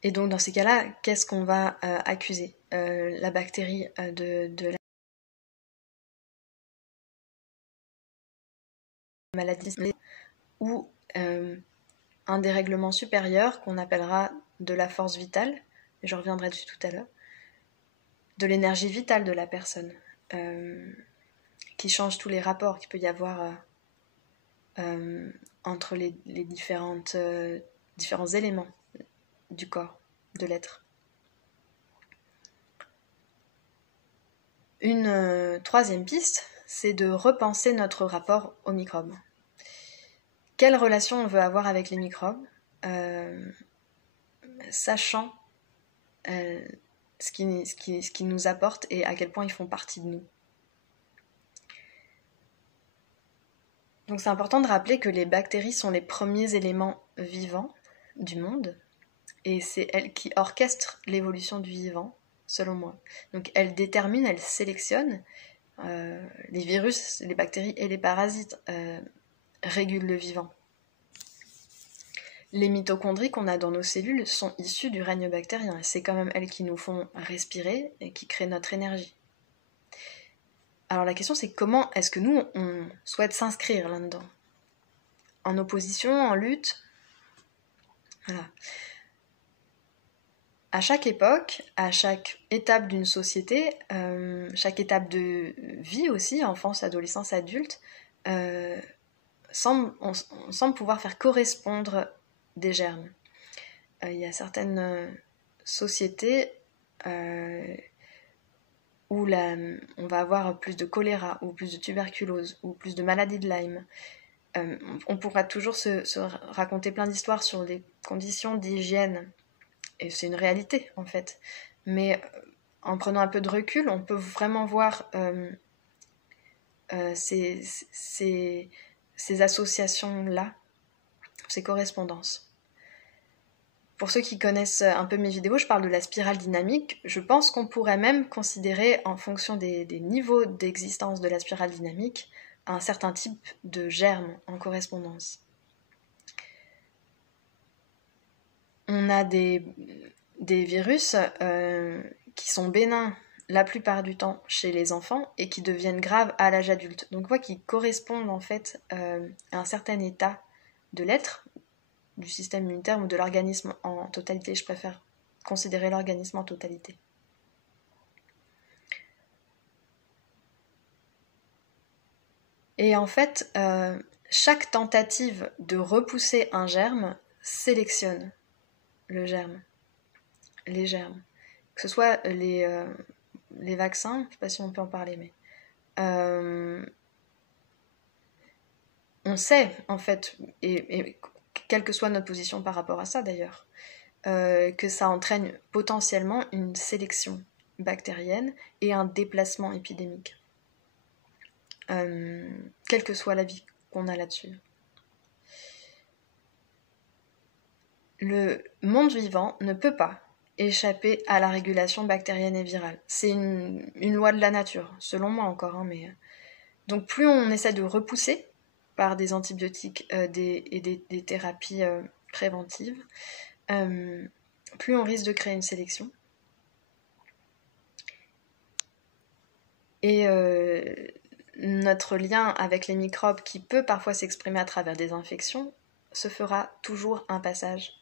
Et donc dans ces cas-là, qu'est-ce qu'on va accuser la bactérie de la maladie ou un dérèglement supérieur qu'on appellera de la force vitale, je reviendrai dessus tout à l'heure, de l'énergie vitale de la personne, qui change tous les rapports qu'il peut y avoir entre les différents éléments du corps, de l'être. Une troisième piste, c'est de repenser notre rapport aux microbes. Quelle relation on veut avoir avec les microbes, sachant ce qui nous apporte et à quel point ils font partie de nous. Donc c'est important de rappeler que les bactéries sont les premiers éléments vivants du monde, et c'est elles qui orchestrent l'évolution du vivant, selon moi. Donc elles déterminent, elles sélectionnent. Les virus, les bactéries et les parasites régulent le vivant. Les mitochondries qu'on a dans nos cellules sont issues du règne bactérien, et c'est quand même elles qui nous font respirer et qui créent notre énergie. Alors la question c'est comment est-ce que nous on souhaite s'inscrire là-dedans? En opposition, en lutte? Voilà. À chaque époque, à chaque étape d'une société, chaque étape de vie aussi, enfance, adolescence, adulte, on semble pouvoir faire correspondre des germes. Il y a certaines sociétés où on va avoir plus de choléra, ou plus de tuberculose, ou plus de maladies de Lyme. On pourra toujours se raconter plein d'histoires sur les conditions d'hygiène, et c'est une réalité en fait. Mais en prenant un peu de recul, on peut vraiment voir ces associations-là, ces correspondances. Pour ceux qui connaissent un peu mes vidéos, je parle de la spirale dynamique. Je pense qu'on pourrait même considérer, en fonction des niveaux d'existence de la spirale dynamique, un certain type de germe en correspondance. On a des virus qui sont bénins la plupart du temps chez les enfants et qui deviennent graves à l'âge adulte. Donc qui correspondent en fait à un certain état de l'être, du système immunitaire ou de l'organisme en totalité. Je préfère considérer l'organisme en totalité. Et en fait, chaque tentative de repousser un germe sélectionne le germe, les germes. Que ce soit les vaccins, je ne sais pas si on peut en parler, mais on sait en fait, et quelle que soit notre position par rapport à ça d'ailleurs, que ça entraîne potentiellement une sélection bactérienne et un déplacement épidémique. Quel que soit l'avis qu'on a là-dessus. Le monde vivant ne peut pas échapper à la régulation bactérienne et virale. C'est une loi de la nature, selon moi encore. Mais... Donc plus on essaie de repousser par des antibiotiques et des thérapies préventives, plus on risque de créer une sélection. Et notre lien avec les microbes, qui peut parfois s'exprimer à travers des infections, se fera toujours un passage,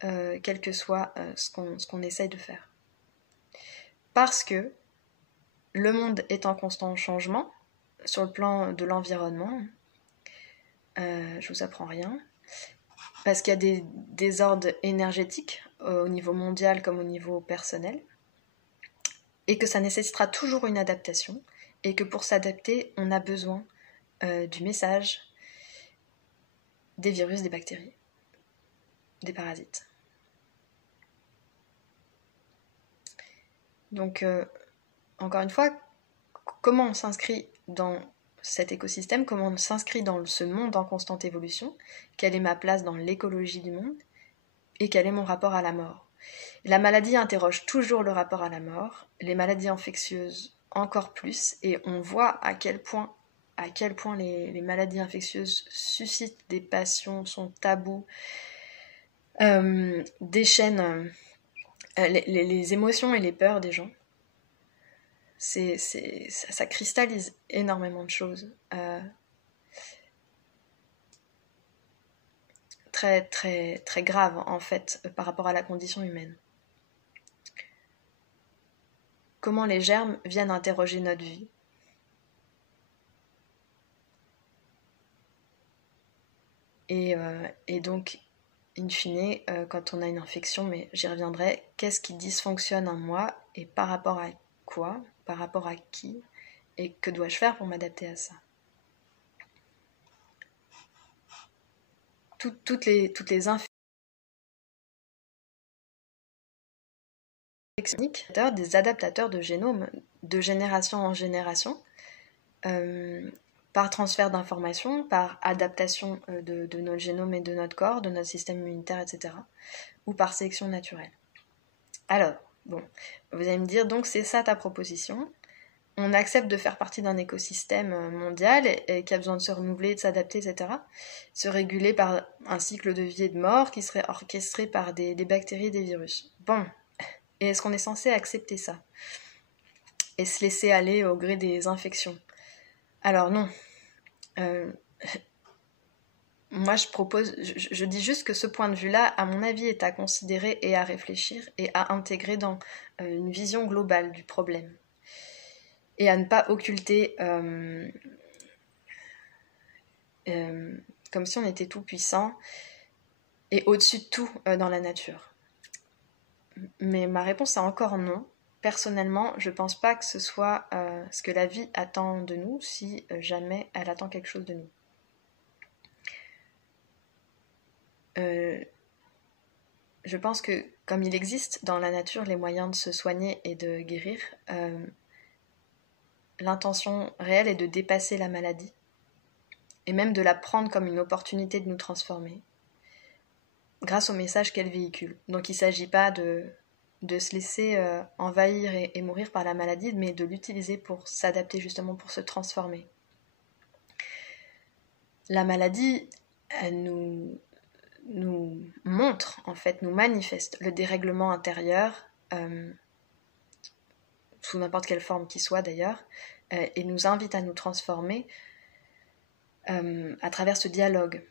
quel que soit ce qu'on essaye de faire. Parce que le monde est en constant changement sur le plan de l'environnement. Je vous apprends rien. Parce qu'il y a des désordres énergétiques au niveau mondial comme au niveau personnel. Et que ça nécessitera toujours une adaptation. Et que pour s'adapter, on a besoin du message des virus, des bactéries, des parasites. Donc, encore une fois, comment on s'inscrit dans cet écosystème, comment on s'inscrit dans ce monde en constante évolution, quelle est ma place dans l'écologie du monde, et quel est mon rapport à la mort. La maladie interroge toujours le rapport à la mort, les maladies infectieuses encore plus, et on voit à quel point les maladies infectieuses suscitent des passions, sont tabous, déchaînent les émotions et les peurs des gens. Ça cristallise énormément de choses. Très, très, très graves, en fait, par rapport à la condition humaine. Comment les germes viennent interroger notre vie. Et donc, in fine, quand on a une infection, mais j'y reviendrai, qu'est-ce qui dysfonctionne en moi et par rapport à quoi, par rapport à qui, Et que dois-je faire pour m'adapter à ça? Toutes les infections, des adaptateurs de génome de génération en génération, par transfert d'informations, par adaptation de notre génome et de notre corps, de notre système immunitaire, etc. Ou par sélection naturelle. Alors, bon, vous allez me dire, donc c'est ça ta proposition. On accepte de faire partie d'un écosystème mondial et qui a besoin de se renouveler, de s'adapter, etc. Se réguler par un cycle de vie et de mort qui serait orchestré par des bactéries et des virus. Bon, et est-ce qu'on est censé accepter ça? Et se laisser aller au gré des infections? Alors non. Moi, je dis juste que ce point de vue-là, à mon avis, est à considérer et à réfléchir et à intégrer dans une vision globale du problème. Et à ne pas occulter comme si on était tout puissant et au-dessus de tout dans la nature. Mais ma réponse est encore non. Personnellement, je pense pas que ce soit ce que la vie attend de nous si jamais elle attend quelque chose de nous. Je pense que comme il existe dans la nature les moyens de se soigner et de guérir, l'intention réelle est de dépasser la maladie et même de la prendre comme une opportunité de nous transformer grâce au message qu'elle véhicule. Donc il ne s'agit pas de se laisser envahir et mourir par la maladie, mais de l'utiliser pour s'adapter justement, pour se transformer. La maladie, elle nous montre, en fait, nous manifeste le dérèglement intérieur, sous n'importe quelle forme qu'il soit d'ailleurs, et nous invite à nous transformer à travers ce dialogue,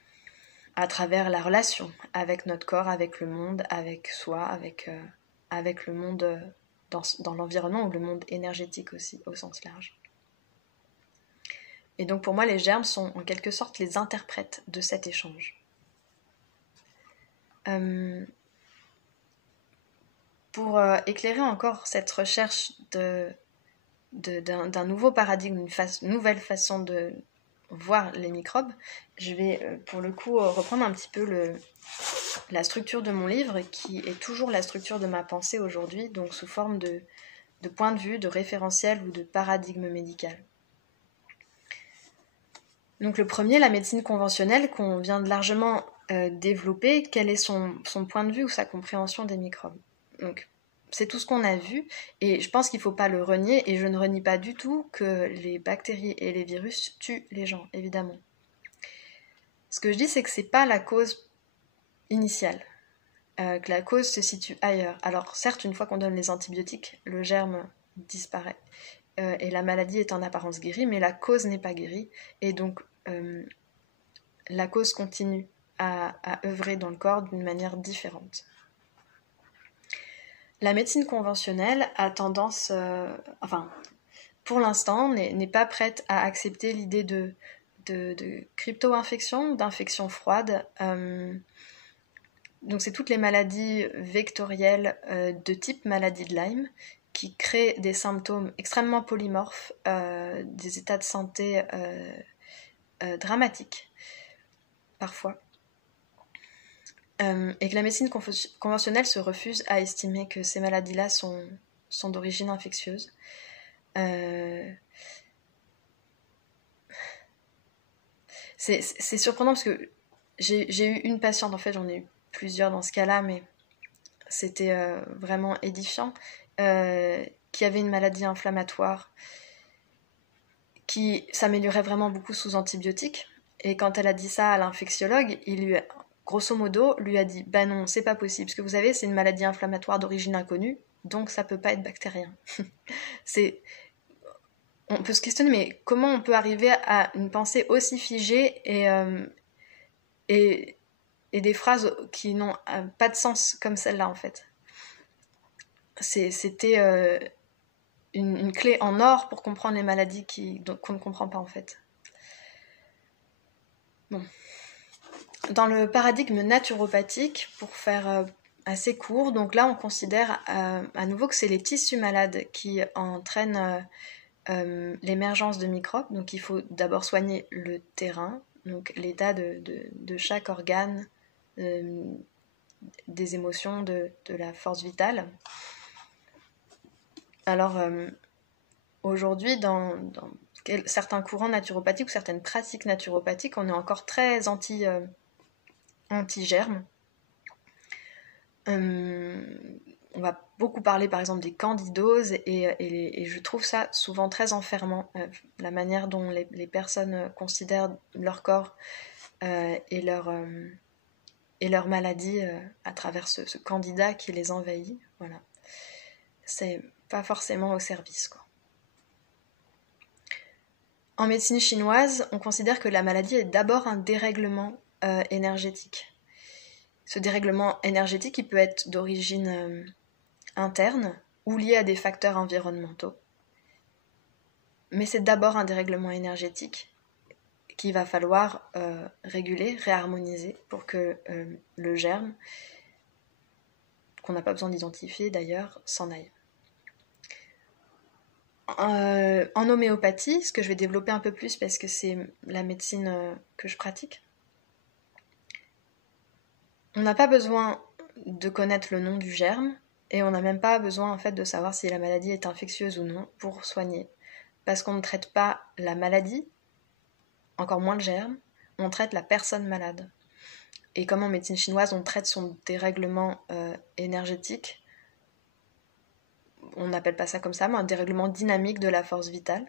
à travers la relation avec notre corps, avec le monde, avec soi, avec le monde dans l'environnement, ou le monde énergétique aussi, au sens large. Et donc pour moi, les germes sont en quelque sorte les interprètes de cet échange. Pour éclairer encore cette recherche d'un nouveau paradigme, une nouvelle façon de voir les microbes, je vais pour le coup reprendre un petit peu la structure de mon livre, qui est toujours la structure de ma pensée aujourd'hui, donc sous forme de point de vue, de référentiel ou de paradigme médical. Donc le premier, la médecine conventionnelle, qu'on vient de largement développer, quel est son point de vue ou sa compréhension des microbes. Donc c'est tout ce qu'on a vu, et je pense qu'il ne faut pas le renier, et je ne renie pas du tout que les bactéries et les virus tuent les gens, évidemment. Ce que je dis, c'est que ce n'est pas la cause initiale, que la cause se situe ailleurs. Alors certes, une fois qu'on donne les antibiotiques, le germe disparaît, et la maladie est en apparence guérie, mais la cause n'est pas guérie, et donc la cause continue à œuvrer dans le corps d'une manière différente. La médecine conventionnelle a tendance, pour l'instant, n'est pas prête à accepter l'idée de crypto-infection ou d'infection froide. Donc c'est toutes les maladies vectorielles de type maladie de Lyme qui créent des symptômes extrêmement polymorphes, des états de santé dramatiques, parfois. Et que la médecine conventionnelle se refuse à estimer que ces maladies-là sont d'origine infectieuse. C'est surprenant parce que j'ai eu une patiente, en fait j'en ai eu plusieurs dans ce cas-là, mais c'était vraiment édifiant, qui avait une maladie inflammatoire qui s'améliorait vraiment beaucoup sous antibiotiques. Et quand elle a dit ça à l'infectiologue, il lui grosso modo, lui a dit « Ben non, c'est pas possible, ce que vous avez, c'est une maladie inflammatoire d'origine inconnue, donc ça peut pas être bactérien. » On peut se questionner, mais comment on peut arriver à une pensée aussi figée et des phrases qui n'ont pas de sens comme celle-là, en fait. C'était une clé en or pour comprendre les maladies qu'on ne comprend pas, en fait. Bon. Dans le paradigme naturopathique, pour faire assez court, donc là on considère à nouveau que c'est les tissus malades qui entraînent l'émergence de microbes. Donc il faut d'abord soigner le terrain, donc l'état de chaque organe, des émotions, de la force vitale. Alors aujourd'hui, dans certains courants naturopathiques ou certaines pratiques naturopathiques, on est encore très anti-germes. On va beaucoup parler par exemple des candidoses et je trouve ça souvent très enfermant, la manière dont les personnes considèrent leur corps et leur maladie à travers ce candidat qui les envahit. Voilà. C'est pas forcément au service, quoi. En médecine chinoise, on considère que la maladie est d'abord un dérèglement énergétique. Ce dérèglement énergétique, il peut être d'origine interne ou lié à des facteurs environnementaux. Mais c'est d'abord un dérèglement énergétique qu'il va falloir réguler, réharmoniser pour que le germe, qu'on n'a pas besoin d'identifier d'ailleurs, s'en aille. En homéopathie, ce que je vais développer un peu plus parce que c'est la médecine que je pratique, on n'a pas besoin de connaître le nom du germe et on n'a même pas besoin en fait de savoir si la maladie est infectieuse ou non pour soigner. Parce qu'on ne traite pas la maladie, encore moins le germe, on traite la personne malade. Et comme en médecine chinoise, on traite son dérèglement énergétique, on n'appelle pas ça comme ça, mais un dérèglement dynamique de la force vitale,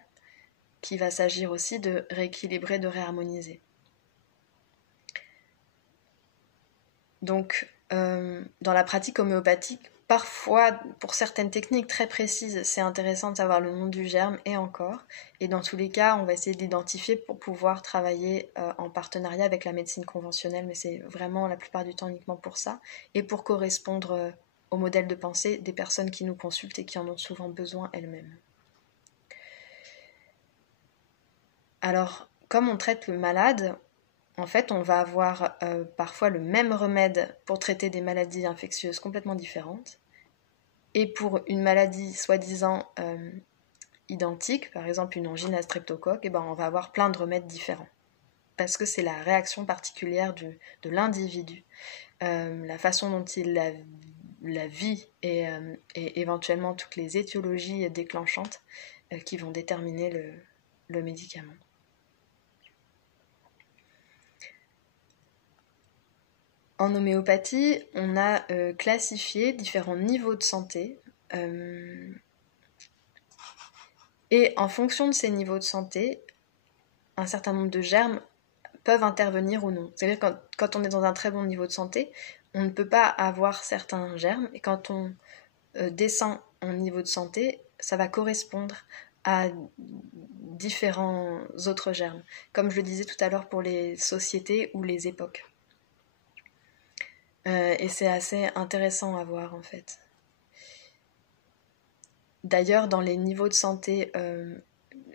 qui va s'agir aussi de rééquilibrer, de réharmoniser. Donc, dans la pratique homéopathique, parfois, pour certaines techniques très précises, c'est intéressant de savoir le nom du germe et encore. Et dans tous les cas, on va essayer de l'identifier pour pouvoir travailler en partenariat avec la médecine conventionnelle, mais c'est vraiment la plupart du temps uniquement pour ça, et pour correspondre au modèle de pensée des personnes qui nous consultent et qui en ont souvent besoin elles-mêmes. Alors, comme on traite le malade, en fait, on va avoir parfois le même remède pour traiter des maladies infectieuses complètement différentes. Et pour une maladie soi-disant identique, par exemple une angine à streptocoque, on va avoir plein de remèdes différents. Parce que c'est la réaction particulière de l'individu, la façon dont il la vit et éventuellement toutes les étiologies déclenchantes qui vont déterminer le médicament. En homéopathie, on a classifié différents niveaux de santé et en fonction de ces niveaux de santé, un certain nombre de germes peuvent intervenir ou non. C'est-à-dire que quand on est dans un très bon niveau de santé, on ne peut pas avoir certains germes et quand on descend en niveau de santé, ça va correspondre à différents autres germes, comme je le disais tout à l'heure pour les sociétés ou les époques. Et c'est assez intéressant à voir en fait. D'ailleurs, dans les niveaux de santé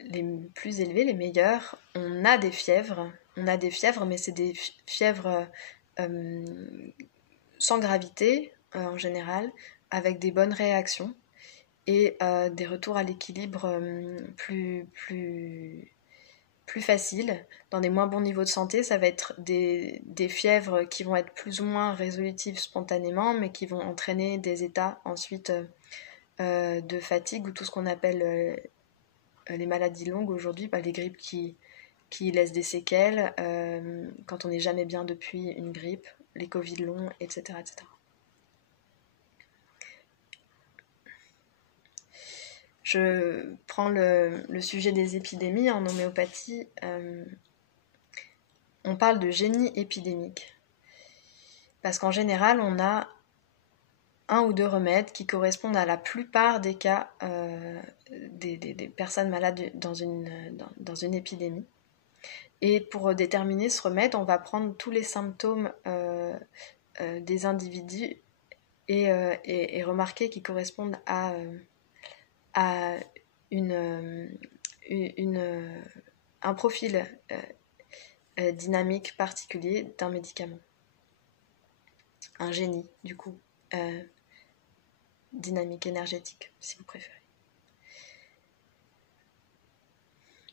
les plus élevés, les meilleurs, on a des fièvres, mais c'est des fièvres sans gravité en général, avec des bonnes réactions et des retours à l'équilibre plus faciles. Dans des moins bons niveaux de santé, ça va être des fièvres qui vont être plus ou moins résolutives spontanément, mais qui vont entraîner des états ensuite de fatigue ou tout ce qu'on appelle les maladies longues aujourd'hui, les grippes qui laissent des séquelles quand on n'est jamais bien depuis une grippe, les Covid longs, etc. etc. Je prends le sujet des épidémies en homéopathie. On parle de génie épidémique. Parce qu'en général, on a un ou deux remèdes qui correspondent à la plupart des cas des personnes malades dans une épidémie. Et pour déterminer ce remède, on va prendre tous les symptômes des individus et remarquer qu'ils correspondent à un profil dynamique particulier d'un médicament. Un génie, du coup. Dynamique énergétique, si vous préférez.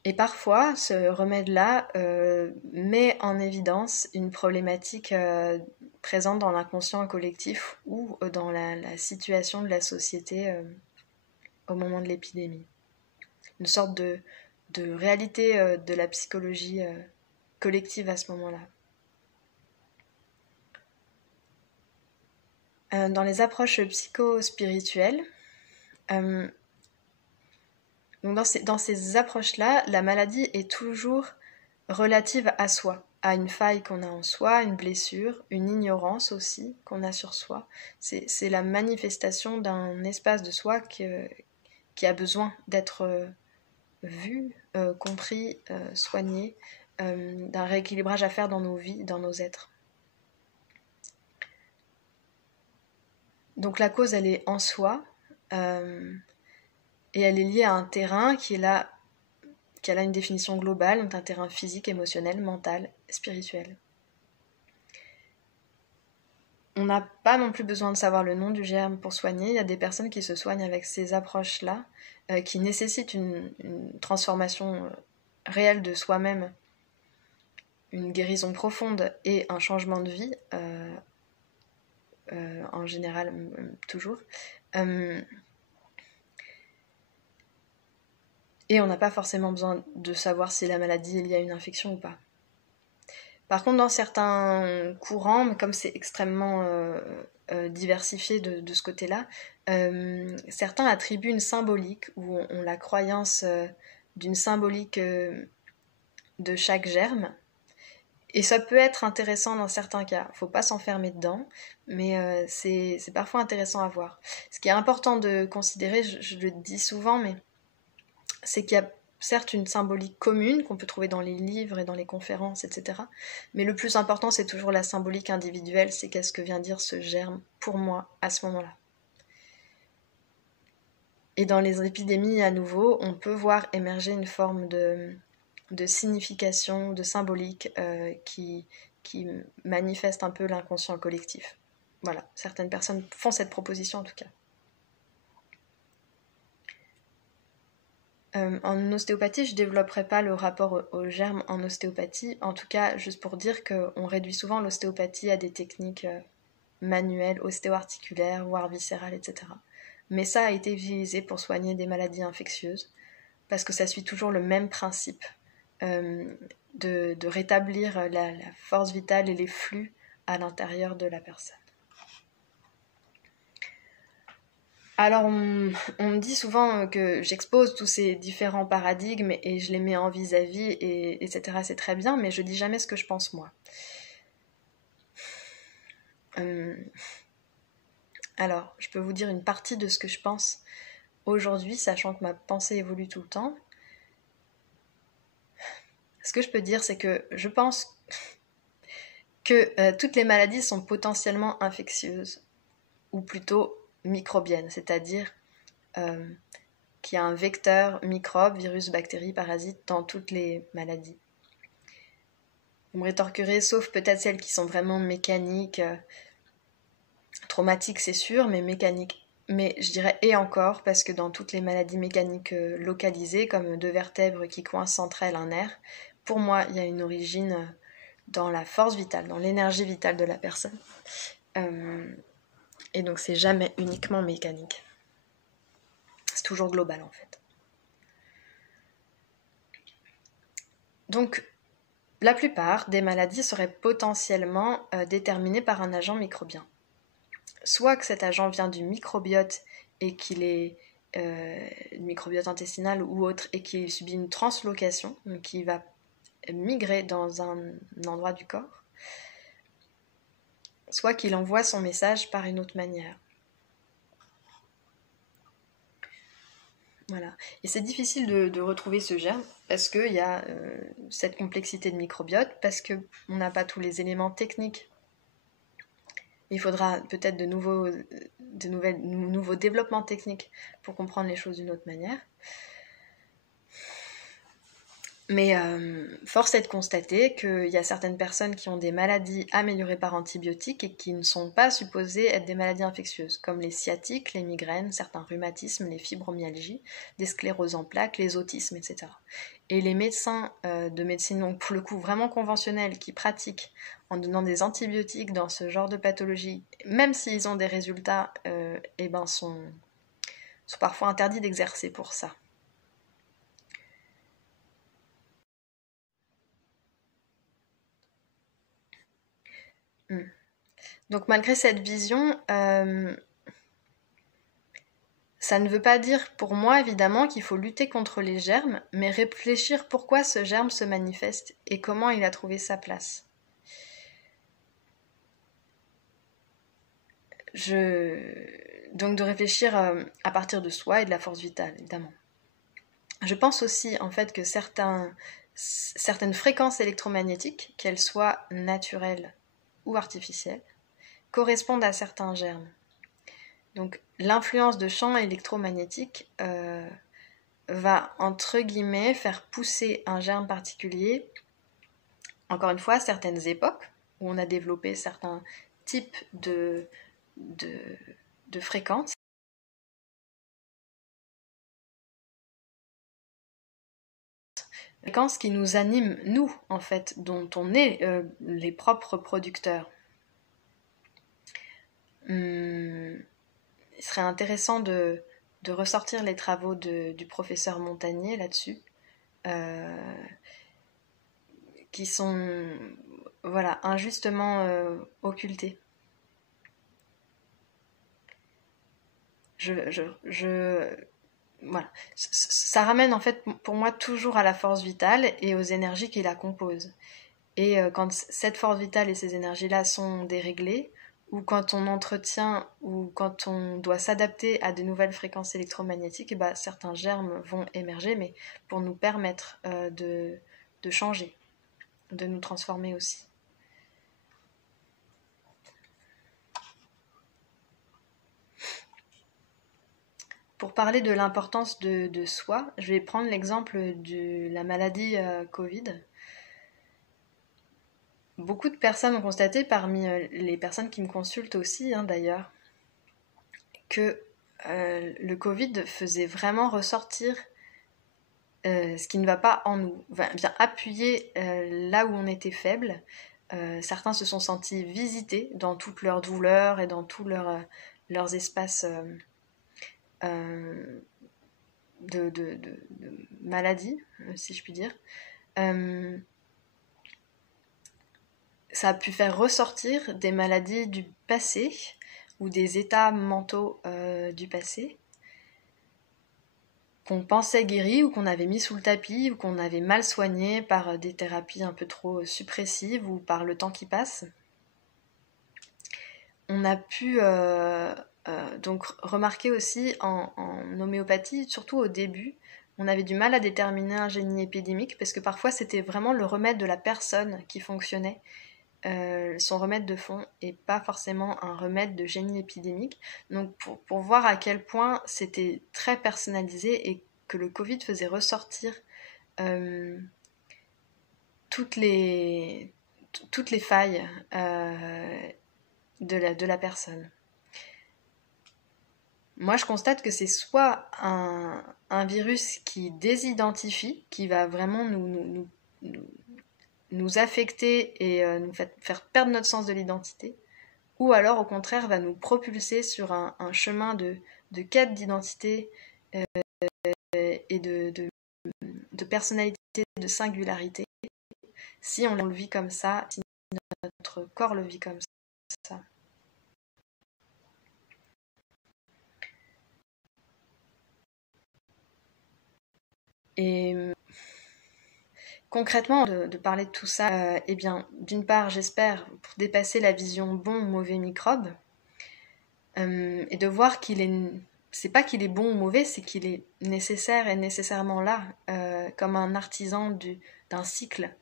Et parfois, ce remède-là met en évidence une problématique présente dans l'inconscient collectif ou dans la situation de la société au moment de l'épidémie. Une sorte de réalité de la psychologie collective à ce moment-là. Dans les approches psychospirituelles, donc dans ces approches-là, la maladie est toujours relative à soi, à une faille qu'on a en soi, une blessure, une ignorance aussi qu'on a sur soi. C'est la manifestation d'un espace de soi qui a besoin d'être vu, compris, soigné, d'un rééquilibrage à faire dans nos vies, dans nos êtres. Donc la cause, elle est en soi, et elle est liée à un terrain qui a une définition globale, donc un terrain physique, émotionnel, mental, spirituel. On n'a pas non plus besoin de savoir le nom du germe pour soigner. Il y a des personnes qui se soignent avec ces approches-là, qui nécessitent une transformation réelle de soi-même, une guérison profonde et un changement de vie, en général, toujours. Et on n'a pas forcément besoin de savoir si la maladie est liée à une infection ou pas. Par contre, dans certains courants, mais comme c'est extrêmement diversifié de ce côté-là, certains attribuent une symbolique, ou ont la croyance d'une symbolique de chaque germe. Et ça peut être intéressant dans certains cas. Faut pas s'enfermer dedans, mais c'est parfois intéressant à voir. Ce qui est important de considérer, je le dis souvent, mais c'est qu'il y a certes une symbolique commune qu'on peut trouver dans les livres et dans les conférences, etc. Mais le plus important, c'est toujours la symbolique individuelle, c'est qu'est-ce que vient dire ce germe pour moi à ce moment-là. Et dans les épidémies, à nouveau, on peut voir émerger une forme de signification, de symbolique qui manifeste un peu l'inconscient collectif. Voilà, certaines personnes font cette proposition en tout cas. En ostéopathie, je ne développerai pas le rapport au germe en ostéopathie, en tout cas juste pour dire qu'on réduit souvent l'ostéopathie à des techniques manuelles, ostéo-articulaires, voire viscérales, etc. Mais ça a été utilisé pour soigner des maladies infectieuses, parce que ça suit toujours le même principe de rétablir la force vitale et les flux à l'intérieur de la personne. Alors, on me dit souvent que j'expose tous ces différents paradigmes et je les mets en vis-à-vis, etc. C'est très bien, mais je dis jamais ce que je pense moi. Alors, je peux vous dire une partie de ce que je pense aujourd'hui, sachant que ma pensée évolue tout le temps. Ce que je peux dire, c'est que je pense que toutes les maladies sont potentiellement infectieuses, ou plutôt microbiennes, c'est-à-dire qu'il y a un vecteur microbe, virus, bactérie, parasite dans toutes les maladies. Vous me rétorquerez, sauf peut-être celles qui sont vraiment mécaniques, traumatiques c'est sûr, mais mécaniques. Mais je dirais et encore, parce que dans toutes les maladies mécaniques localisées, comme deux vertèbres qui coincent entre elles un nerf, pour moi il y a une origine dans la force vitale, dans l'énergie vitale de la personne. Et donc c'est jamais uniquement mécanique. C'est toujours global en fait. Donc la plupart des maladies seraient potentiellement déterminées par un agent microbien. Soit que cet agent vient du microbiote et qu'il est microbiote intestinal ou autre, et qu'il subit une translocation, donc qui va migrer dans un endroit du corps, soit qu'il envoie son message par une autre manière. Voilà. Et c'est difficile de retrouver ce germe parce qu'il y a cette complexité de microbiote, parce qu'on n'a pas tous les éléments techniques. Il faudra peut-être de nouveaux développements techniques pour comprendre les choses d'une autre manière. Mais force est de constater qu'il y a certaines personnes qui ont des maladies améliorées par antibiotiques et qui ne sont pas supposées être des maladies infectieuses, comme les sciatiques, les migraines, certains rhumatismes, les fibromyalgies, les scléroses en plaques, les autismes, etc. Et les médecins de médecine, donc pour le coup vraiment conventionnels, qui pratiquent en donnant des antibiotiques dans ce genre de pathologie, même s'ils ont des résultats, sont parfois interdits d'exercer pour ça. Donc malgré cette vision, ça ne veut pas dire pour moi évidemment qu'il faut lutter contre les germes, mais réfléchir pourquoi ce germe se manifeste et comment il a trouvé sa place. Donc de réfléchir à partir de soi et de la force vitale, évidemment. Je pense aussi en fait que certaines fréquences électromagnétiques, qu'elles soient naturelles ou artificielles, correspondent à certains germes. Donc l'influence de champs électromagnétiques va, entre guillemets, faire pousser un germe particulier, encore une fois, à certaines époques, où on a développé certains types de fréquences. Fréquences qui nous animent, nous, en fait, dont on est les propres producteurs. Il serait intéressant de ressortir les travaux du professeur Montagnier là-dessus, qui sont voilà, injustement occultés. Voilà. Ça ramène en fait pour moi toujours à la force vitale et aux énergies qui la composent. Et quand cette force vitale et ces énergies-là sont déréglées, ou quand on entretient, ou quand on doit s'adapter à de nouvelles fréquences électromagnétiques, et bah, certains germes vont émerger, mais pour nous permettre de changer, de nous transformer aussi. Pour parler de l'importance de soi, je vais prendre l'exemple de la maladie Covid. Beaucoup de personnes ont constaté, parmi les personnes qui me consultent aussi d'ailleurs, que le Covid faisait vraiment ressortir ce qui ne va pas en nous, vient appuyer là où on était faible. Certains se sont sentis visités dans toute leur douleur et dans tous leurs espaces de maladie, si je puis dire. Ça a pu faire ressortir des maladies du passé ou des états mentaux du passé qu'on pensait guéris ou qu'on avait mis sous le tapis ou qu'on avait mal soigné par des thérapies un peu trop suppressives ou par le temps qui passe. On a pu donc remarquer aussi en homéopathie, surtout au début, on avait du mal à déterminer un génie épidémique parce que parfois c'était vraiment le remède de la personne qui fonctionnait, son remède de fond, et pas forcément un remède de génie épidémique. Donc pour voir à quel point c'était très personnalisé et que le Covid faisait ressortir toutes les failles de la personne. Moi, je constate que c'est soit un virus qui désidentifie, qui va vraiment nous affecter et nous faire perdre notre sens de l'identité, ou alors au contraire va nous propulser sur un chemin de quête d'identité et de personnalité, de singularité, si on le vit comme ça, si notre corps le vit comme ça. Et concrètement, de parler de tout ça, eh bien, d'une part, j'espère, pour dépasser la vision bon ou mauvais microbe, et de voir c'est pas qu'il est bon ou mauvais, c'est qu'il est nécessaire et nécessairement là, comme un artisan d'un cycle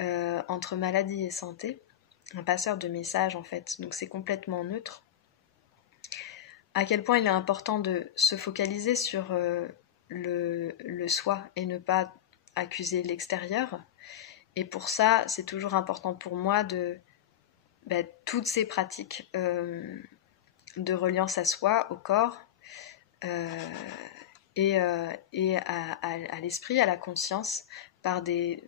entre maladie et santé, un passeur de messages en fait, donc c'est complètement neutre. À quel point il est important de se focaliser sur le soi et ne pas accuser l'extérieur. Et pour ça, c'est toujours important pour moi de toutes ces pratiques de reliance à soi, au corps, et à l'esprit, à la conscience, par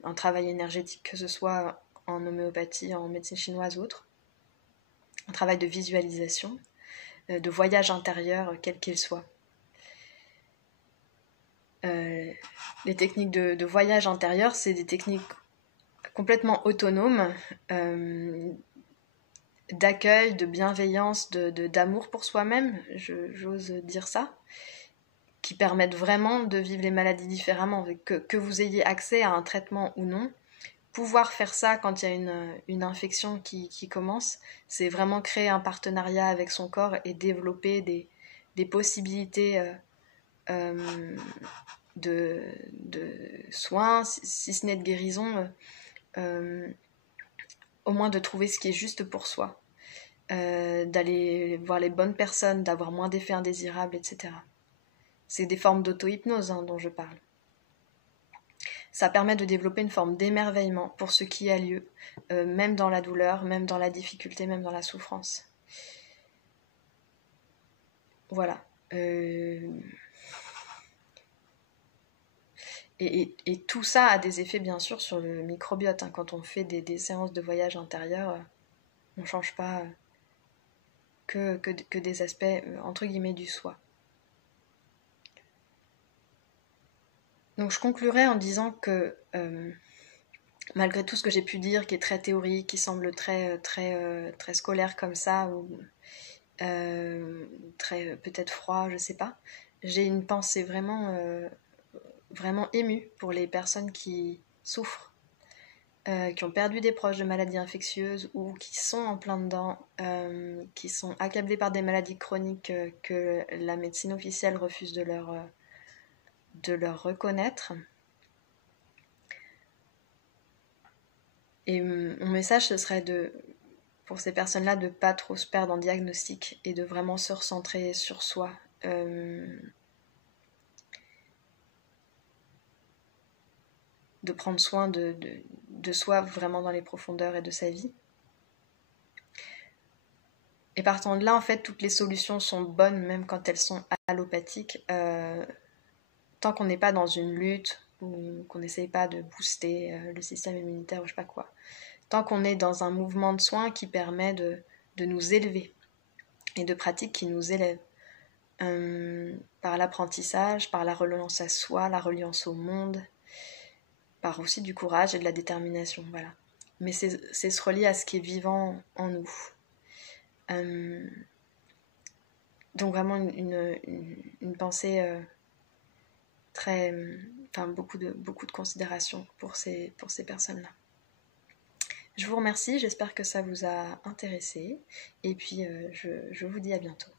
un travail énergétique, que ce soit en homéopathie, en médecine chinoise ou autre, un travail de visualisation, de voyage intérieur, quel qu'il soit. Les techniques de voyage intérieur, c'est des techniques complètement autonomes, d'accueil, de bienveillance, d'amour pour soi-même, j'ose dire ça, qui permettent vraiment de vivre les maladies différemment, que vous ayez accès à un traitement ou non. Pouvoir faire ça quand il y a une infection qui commence, c'est vraiment créer un partenariat avec son corps et développer des possibilités de soins, si ce n'est de guérison, au moins de trouver ce qui est juste pour soi, d'aller voir les bonnes personnes, d'avoir moins d'effets indésirables, etc. C'est des formes d'auto-hypnose dont je parle. Ça permet de développer une forme d'émerveillement pour ce qui a lieu, même dans la douleur, même dans la difficulté, même dans la souffrance. Voilà. Et tout ça a des effets, bien sûr, sur le microbiote. Quand on fait des séances de voyage intérieur, on ne change pas que des aspects, entre guillemets, du soi. Donc je conclurai en disant que malgré tout ce que j'ai pu dire, qui est très théorique, qui semble très scolaire comme ça, ou très peut-être froid, je sais pas, j'ai une pensée vraiment émue pour les personnes qui souffrent, qui ont perdu des proches de maladies infectieuses ou qui sont en plein dedans, qui sont accablés par des maladies chroniques que la médecine officielle refuse de leur reconnaître. Et mon message, ce serait pour ces personnes-là de ne pas trop se perdre en diagnostic et de vraiment se recentrer sur soi. De prendre soin de soi vraiment dans les profondeurs et de sa vie. Et partant de là, en fait, toutes les solutions sont bonnes, même quand elles sont allopathiques, tant qu'on n'est pas dans une lutte ou qu'on n'essaye pas de booster le système immunitaire ou je sais pas quoi. Tant qu'on est dans un mouvement de soins qui permet de nous élever et de pratiques qui nous élèvent par l'apprentissage, par la reliance à soi, la reliance au monde, par aussi du courage et de la détermination, voilà. Mais c'est se relier à ce qui est vivant en nous. Donc vraiment une pensée très... Enfin, beaucoup de considération pour ces personnes-là. Je vous remercie, j'espère que ça vous a intéressé, et puis je vous dis à bientôt.